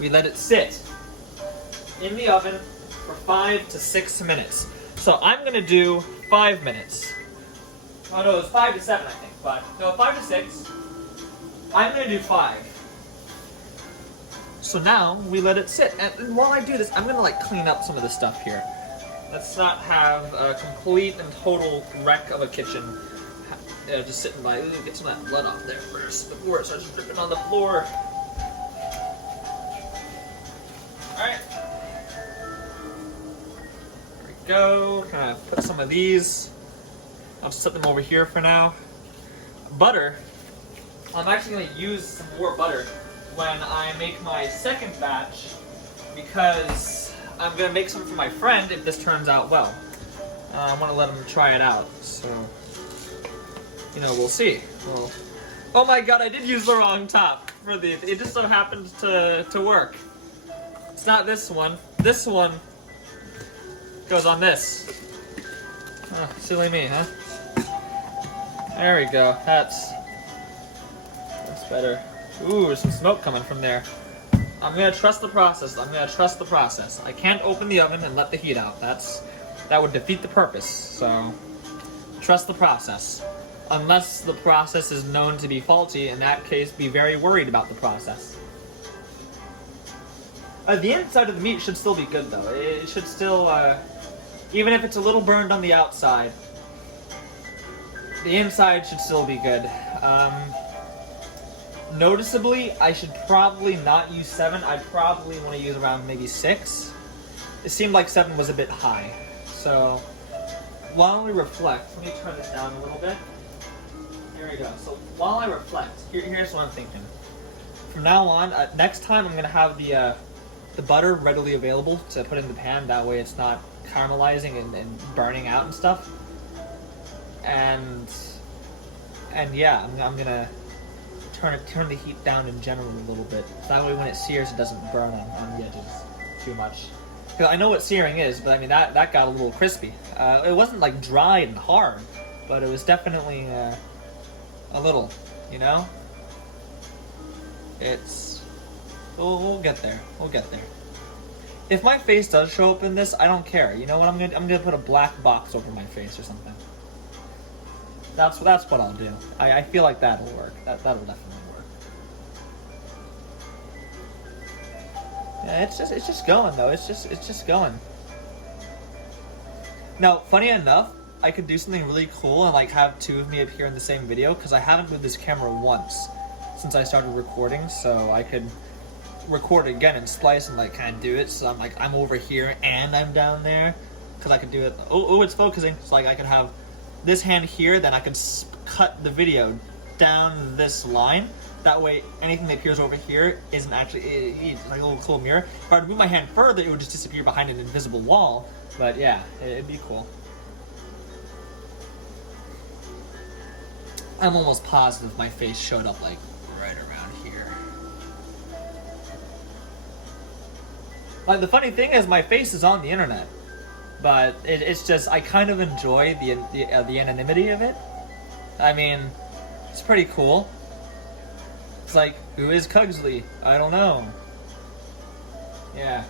we let it sit in the oven for 5 to 6 minutes. So I'm gonna do 5 minutes. Oh no, it was 5 to 7 I think, but no, 5 to 6. I'm gonna do 5. So now we let it sit, and while I do this, I'm gonna like clean up some of the stuff here. Let's not have a complete and total wreck of a kitchen. Just sitting by. Ooh, get some of that blood off there first before it starts dripping on the floor. Alright. There we go. Kind of put some of these. I'll just set them over here for now. Butter. I'm actually going to use some more butter when I make my second batch, because I'm going to make some for my friend if this turns out well. I want to let him try it out, so, you know, we'll see. Oh my god, I did use the wrong top for the, it just so happened to work. It's not this one. This one goes on this. Oh, silly me, huh? There we go. That's better. Ooh, there's some smoke coming from there. I'm gonna trust the process. I'm gonna trust the process. I can't open the oven and let the heat out. That would defeat the purpose. So, trust the process. Unless the process is known to be faulty, in that case, be very worried about the process. The inside of the meat should still be good, though. It should still, even if it's a little burned on the outside, the inside should still be good. Noticeably, I should probably not use 7. I'd probably want to use around maybe 6. It seemed like 7 was a bit high. So, while we reflect, let me turn this down a little bit. Here we go. So, while I reflect, here's what I'm thinking. From now on, next time I'm going to have the butter readily available to put in the pan. That way it's not caramelizing and burning out and stuff. And yeah, I'm going to turn the heat down in general a little bit. That way when it sears, it doesn't burn on the edges too much. Because I know what searing is, but I mean, that got a little crispy. It wasn't like dry and hard, but it was definitely a little, you know? We'll get there. We'll get there. If my face does show up in this, I don't care. You know what? I'm gonna put a black box over my face or something. That's what I'll do. I feel like that'll work. That'll definitely work. Yeah, it's just going though. It's just going. Now, funny enough, I could do something really cool and like have 2 of me appear in the same video, because I haven't moved this camera once since I started recording, so I could record again and splice and like kind of do it. So I'm over here and I'm down there, because I could do it. Oh, it's focusing. So like I could have this hand here, then I could cut the video down this line. That way, anything that appears over here isn't actually, it's like a little cool mirror. If I would move my hand further, it would just disappear behind an invisible wall. But yeah, it'd be cool. I'm almost positive my face showed up like right around here. Like, the funny thing is, my face is on the internet. But it's just, I kind of enjoy the anonymity of it. I mean, it's pretty cool. It's like, Who is Cugsley? I don't know. Yeah.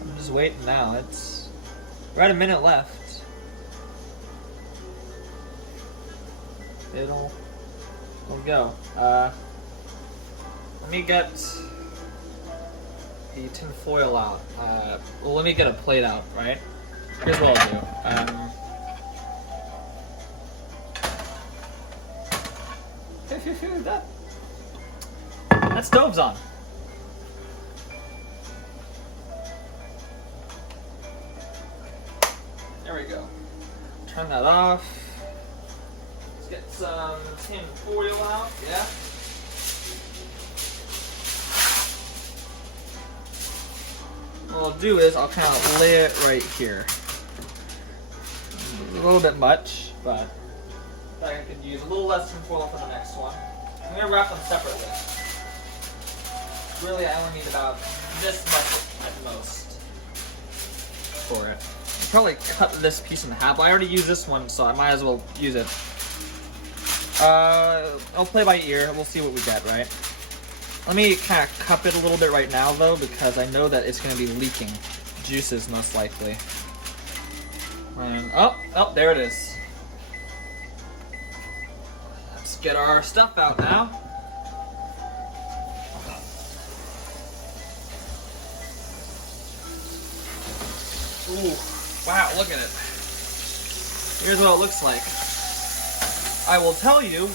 I'm just waiting now. We're at a minute left. It'll go. Let me get the tin foil out. Well, let me get a plate out, right? Here's what I'll do. That stove's on. There we go. Turn that off. Let's get some tin foil out, yeah? What I'll do is I'll kind of lay it right here. A little bit much, but I could use a little less tin foil for the next one. I'm going to wrap them separately. Really, I only need about this much at most for it. I'll probably cut this piece in half. I already used this one, so I might as well use it. I'll play by ear. We'll see what we get, right? Let me kind of cup it a little bit right now, though, because I know that it's going to be leaking juices, most likely. And, oh, there it is. Let's get our stuff out now. Ooh, wow, look at it. Here's what it looks like. I will tell you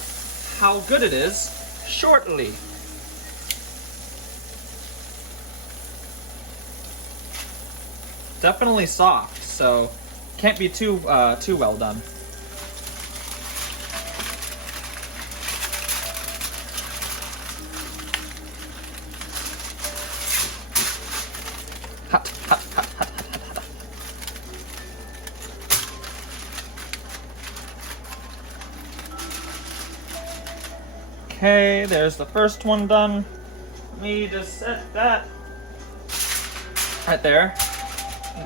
how good it is shortly. Definitely soft, so can't be too well done. Hot, hot, hot, hot, hot, hot, hot. Okay, there's the first one done. Let me just set that right there.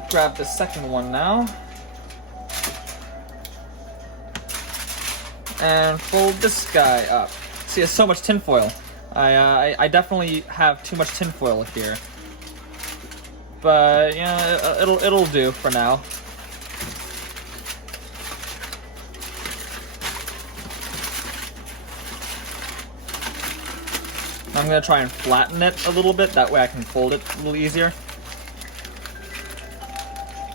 Grab the second one now. And fold this guy up. See, there's so much tinfoil. I definitely have too much tinfoil here. But yeah, it'll do for now. I'm gonna try and flatten it a little bit, that way I can fold it a little easier.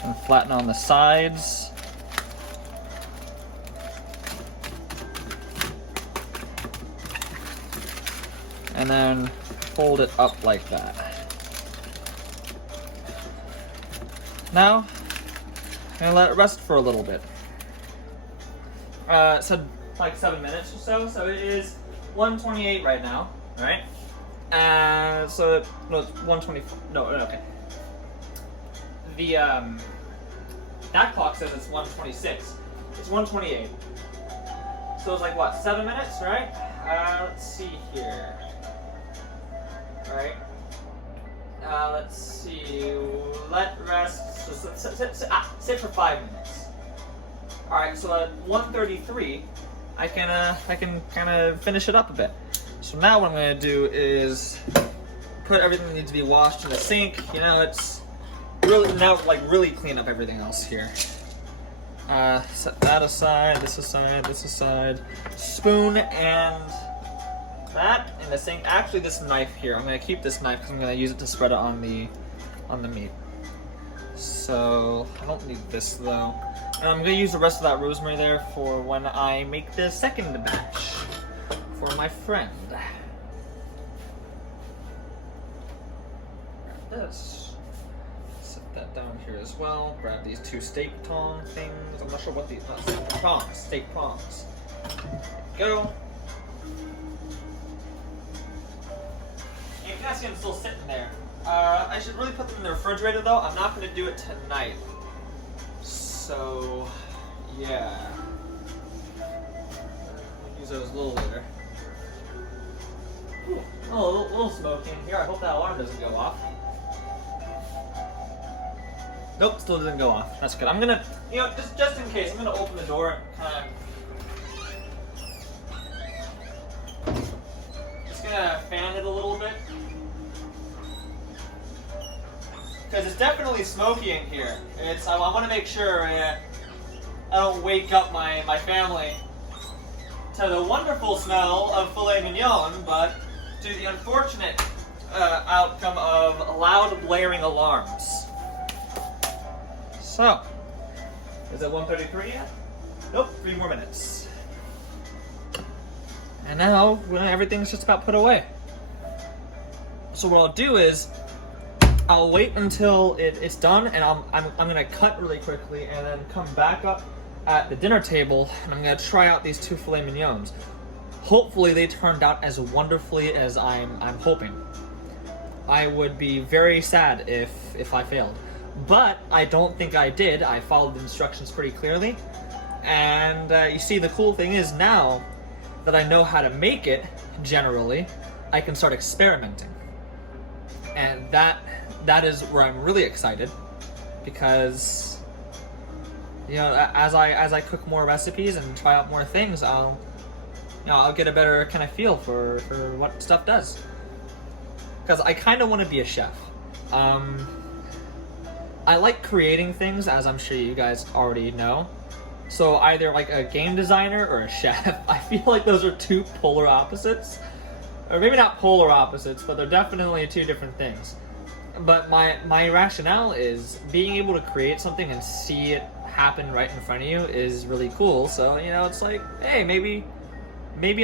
And flatten on the sides. And then fold it up like that. Now, I'm gonna let it rest for a little bit. It said like 7 minutes or so, so it is 1:28 right now, right? So no, it's 1:24. No, okay. The that clock says it's 1:26. It's 1:28. So it's like what, 7 minutes, right? Let's see here. Right. Let's see. Let rest. So sit for 5 minutes. All right. So at 1:33, I can kind of finish it up a bit. So now what I'm gonna do is put everything that needs to be washed in the sink. You know, it's really now like really clean up everything else here. Set that aside. This aside. This aside. Spoon and that in the sink. Actually, this knife here, I'm gonna keep this knife because I'm gonna use it to spread it on the meat. So I don't need this though. And I'm gonna use the rest of that rosemary there for when I make the second batch for my friend. Grab this. Set that down here as well. Grab these 2 steak tong things. I'm not sure what these prongs. Steak prongs. There you go. You can see I'm still sitting there. I should really put them in the refrigerator though. I'm not going to do it tonight. So, yeah. I'll use those a little later. Ooh, oh, a little smoky in here. I hope that alarm doesn't go off. Nope, still doesn't go off. That's good. I'm gonna, just in case, I'm gonna open the door and kind of because it's definitely smoky in here. I want to make sure I don't wake up my family to the wonderful smell of filet mignon, but to the unfortunate outcome of loud blaring alarms. So, is it 1:33 yet? Nope, 3 more minutes. And now everything's just about put away. So what I'll do is I'll wait until it's done, and I'm gonna cut really quickly, and then come back up at the dinner table, and I'm gonna try out these 2 filet mignons. Hopefully they turned out as wonderfully as I'm hoping. I would be very sad if I failed, but I don't think I did. I followed the instructions pretty clearly, and you see, the cool thing is now that I know how to make it generally, I can start experimenting, and that is where I'm really excited, because you know, as I cook more recipes and try out more things, I'll get a better kind of feel for what stuff does. Because I kind of want to be a chef. I like creating things, as I'm sure you guys already know. So either like a game designer or a chef. I feel like those are 2 polar opposites. Or maybe not polar opposites, but they're definitely 2 different things. But my rationale is being able to create something and see it happen right in front of you is really cool. So, you know, it's like, hey, maybe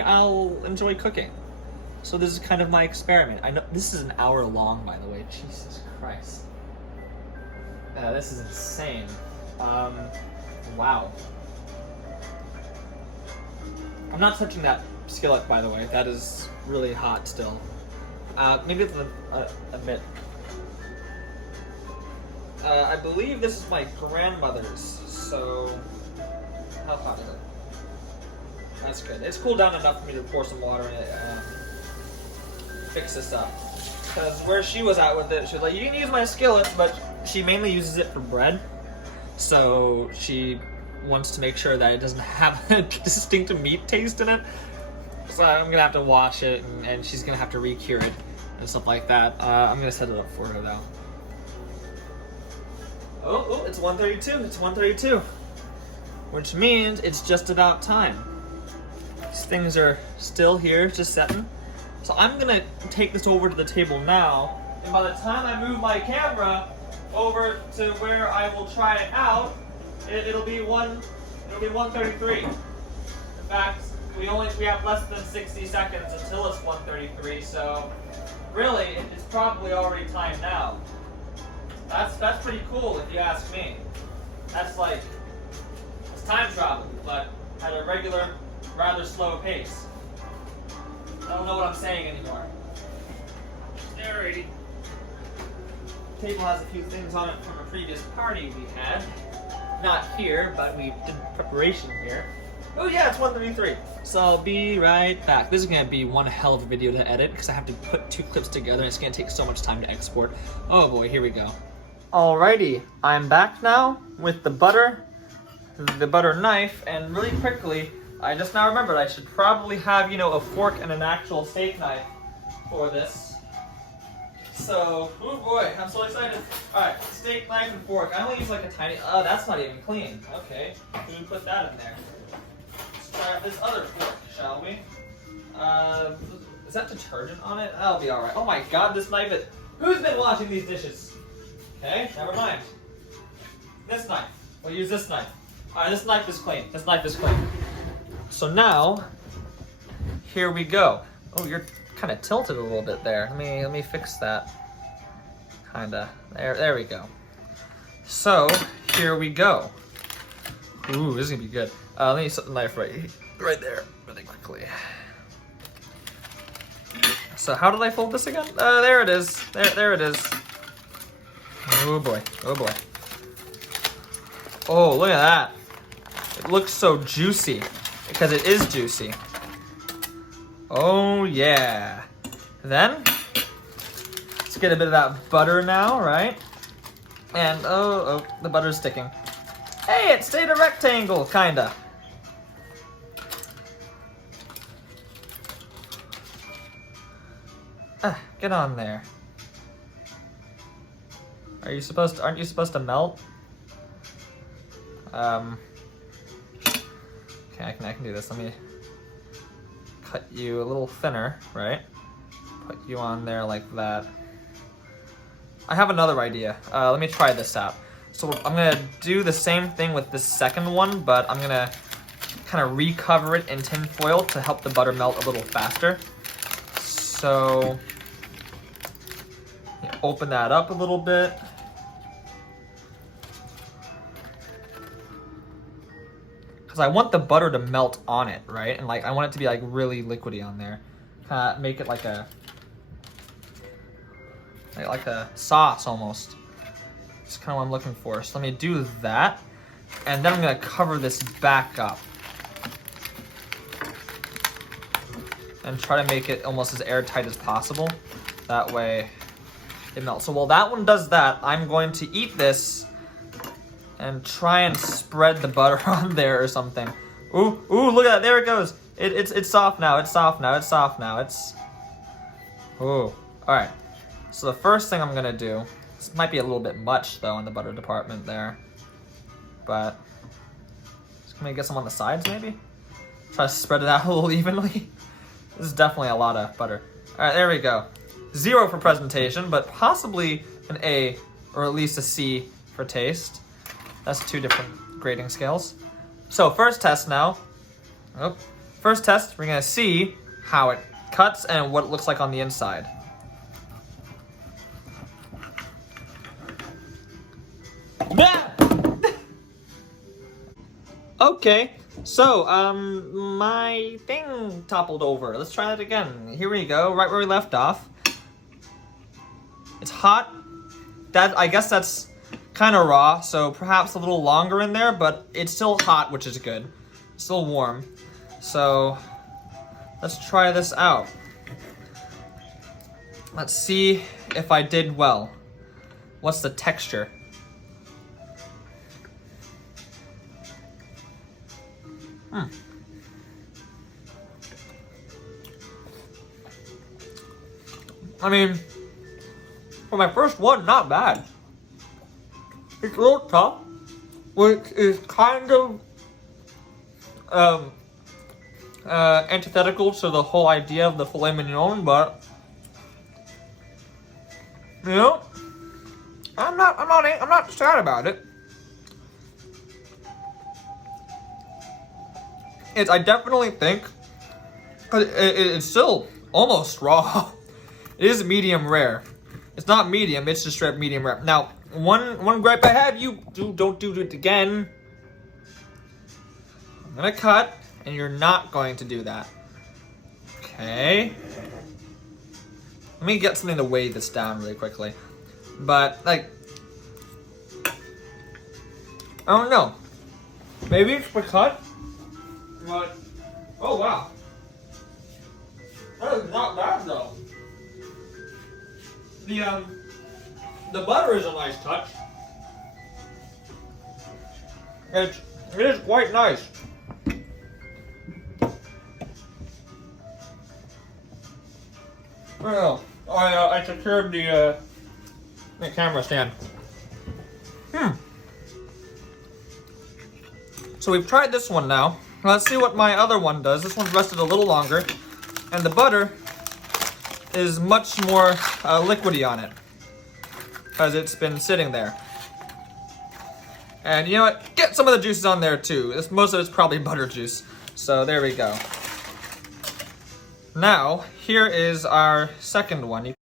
I'll enjoy cooking. So this is kind of my experiment. I know this is an hour long, by the way. Jesus Christ. This is insane. Wow. I'm not touching that skillet, by the way. That is really hot still. Maybe it's a bit. I believe this is my grandmother's, so how hot is it? That's good. It's cooled down enough for me to pour some water in it, fix this up. Because where she was at with it, she was like, you can use my skillet, but she mainly uses it for bread. So she wants to make sure that it doesn't have a distinct meat taste in it. So I'm gonna have to wash it, and she's gonna have to re-cure it and stuff like that. I'm gonna set it up for her though. Oh, it's 1:32. It's 1:32, which means it's just about time. These things are still here, just setting. So I'm gonna take this over to the table now, and by the time I move my camera over to where I will try it out, it'll be 1:33. In fact, we have less than 60 seconds until it's 1:33. So really, it's probably already time now. That's pretty cool if you ask me. That's like, it's time travel, but at a regular, rather slow pace. I don't know what I'm saying anymore. Alrighty. The table has a few things on it from a previous party we had. Not here, but we did preparation here. Oh yeah, it's 1:33. So I'll be right back. This is gonna be one hell of a video to edit because I have to put 2 clips together and it's gonna take so much time to export. Oh boy, here we go. Alrighty, I'm back now with the butter knife, and really quickly, I just now remembered I should probably have, you know, a fork and an actual steak knife for this. So, oh boy, I'm so excited. Alright, steak knife and fork. I only use like a tiny, oh, that's not even clean. Okay, we can put that in there. Let's try out this other fork, shall we? Is that detergent on it? That'll be alright. Oh my god, this knife is... Who's been washing these dishes? Okay, never mind. This knife. We'll use this knife. Alright, this knife is clean. This knife is clean. So now, here we go. Oh, you're kind of tilted a little bit there. Let me fix that. Kinda. There we go. So, here we go. Ooh, this is gonna be good. Let me set the knife right there, really quickly. So how did I fold this again? There it is. There it is. Oh boy. Oh boy. Oh, look at that. It looks so juicy. Because it is juicy. Oh yeah. Then, let's get a bit of that butter now, right? And, oh, the butter's sticking. Hey, it stayed a rectangle, kinda. Get on there. Aren't you supposed to melt? Okay, I can do this. Let me cut you a little thinner, right? Put you on there like that. I have another idea. Let me try this out. So I'm gonna do the same thing with this second one, but I'm gonna kind of recover it in tin foil to help the butter melt a little faster. So open that up a little bit. Because I want the butter to melt on it, right? And like I want it to be like really liquidy on there. Make it like a sauce almost. That's kind of what I'm looking for. So let me do that. And then I'm gonna cover this back up. And try to make it almost as airtight as possible. That way it melts. So while that one does that, I'm going to eat this and try and spread the butter on there or something. Ooh, look at that, there it goes. It's soft now, it's soft now. Ooh, all right. So the first thing I'm gonna do, this might be a little bit much though in the butter department there, but just gonna get some on the sides maybe? Try to spread it out a little evenly. This is definitely a lot of butter. All right, there we go. 0 for presentation, but possibly an A or at least a C for taste. That's 2 different grading scales. So first test now. First test, we're gonna see how it cuts and what it looks like on the inside. Okay, so my thing toppled over. Let's try that again. Here we go, right where we left off. It's hot. I guess that's kind of raw, so perhaps a little longer in there, but it's still hot, which is good. It's still warm. So let's try this out. Let's see if I did well. What's the texture? I mean, for my first one, not bad. It's a little tough, which is kind of antithetical to the whole idea of the filet mignon, but you know, I'm not sad about it. I definitely think it's still almost raw. It is medium rare. It's not medium, it's just straight medium rare. Now, one gripe I had, don't do it again. I'm gonna cut, and you're not going to do that. Okay. Let me get something to weigh this down really quickly. But, like, I don't know. Maybe it's for cut, but, oh wow. That is not bad though. The butter is a nice touch. It is quite nice. Well, I secured the camera stand. So we've tried this one now. Let's see what my other one does. This one's rested a little longer, and the butter is much more liquidy on it because it's been sitting there. And you know what? Get some of the juices on there too. Most of it's probably butter juice. So there we go. Now, here is our second one.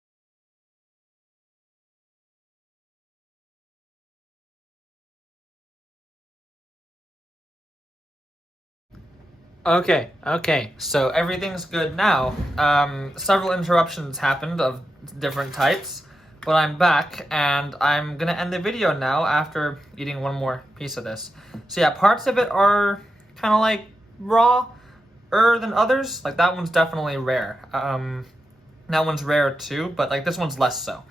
Okay, so everything's good now. Several interruptions happened of different types, but I'm back and I'm gonna end the video now after eating one more piece of this. So yeah, parts of it are kind of like raw-er than others. Like that one's definitely rare. That one's rare too, but like this one's less so.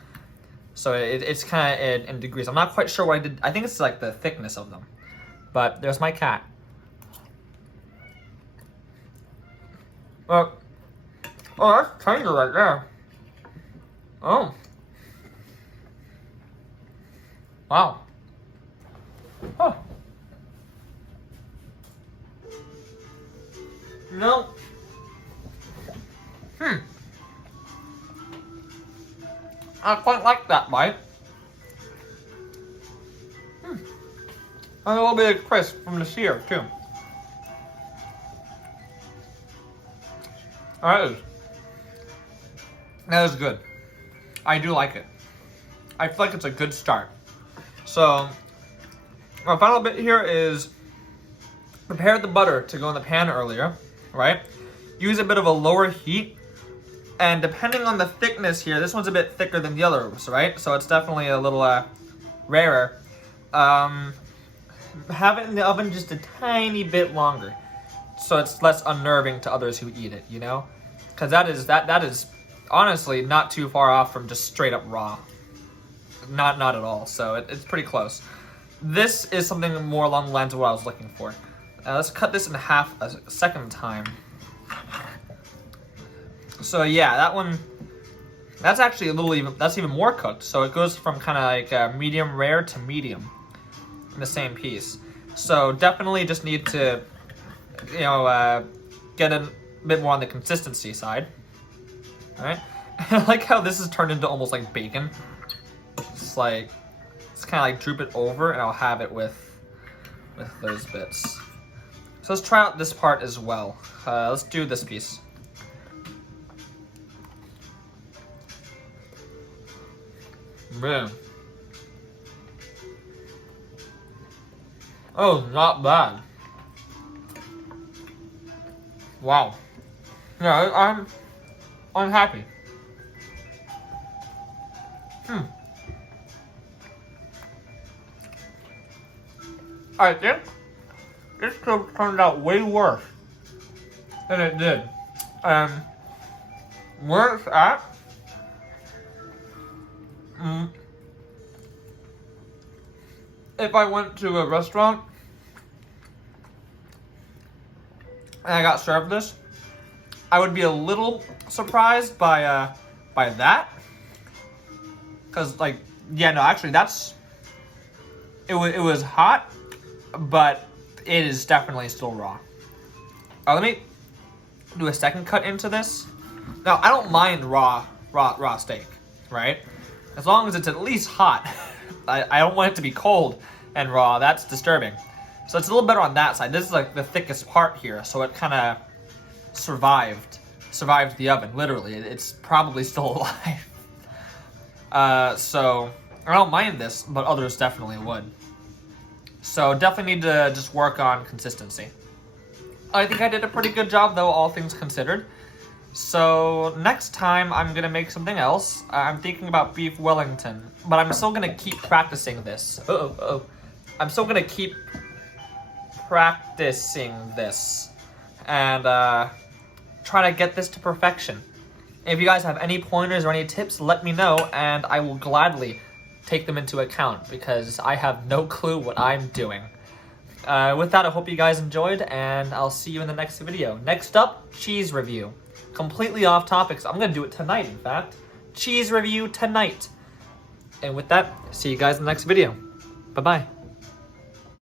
So it's kind of in degrees. I'm not quite sure what I did. I think it's like the thickness of them. But there's my cat. Oh, that's tender right there. Oh. Wow. Huh. No. I quite like that bite. And a little bit of crisp from the sear, too. That is good. I do like it. I feel like it's a good start. So, my final bit here is prepare the butter to go in the pan earlier, right? Use a bit of a lower heat. And depending on the thickness here, this one's a bit thicker than the others, right? So it's definitely a little rarer. Have it in the oven just a tiny bit longer, so it's less unnerving to others who eat it, you know? Because that is honestly not too far off from just straight up raw. Not at all. So it's pretty close. This is something more along the lines of what I was looking for. Let's cut this in half a second time. So yeah, that one, that's actually that's even more cooked. So it goes from kind of like medium rare to medium in the same piece. So definitely just need to, you know, get a bit more on the consistency side. All right. I like how this is turned into almost like bacon. It's kind of like droop it over, and I'll have it with those bits. So let's try out this part as well. Let's do this piece. Man. Oh, not bad. Wow. Yeah, I'm happy. I think this could have turned out way worse than it did. Where it's at, if I went to a restaurant and I got served this, I would be a little surprised by that. Cause like, yeah, no, actually it was hot, but it is definitely still raw. Let me do a second cut into this. Now, I don't mind raw steak, right? As long as it's at least hot. I don't want it to be cold and raw. That's disturbing. So it's a little better on that side. This is like the thickest part here, so it kind of survived the oven. Literally, it's probably still alive. So I don't mind this, but others definitely would. So definitely need to just work on consistency. I think I did a pretty good job, though, all things considered. So next time I'm gonna make something else. I'm thinking about beef Wellington, but I'm still gonna keep practicing this. I'm still gonna keep practicing this and try to get this to perfection. If you guys have any pointers or any tips, let me know, and I will gladly take them into account because I have no clue what I'm doing. With that, I hope you guys enjoyed, and I'll see you in the next video. Next up, cheese review. Completely off topic, so I'm gonna do it tonight, in fact. Cheese review tonight. And with that, see you guys in the next video. Bye-bye.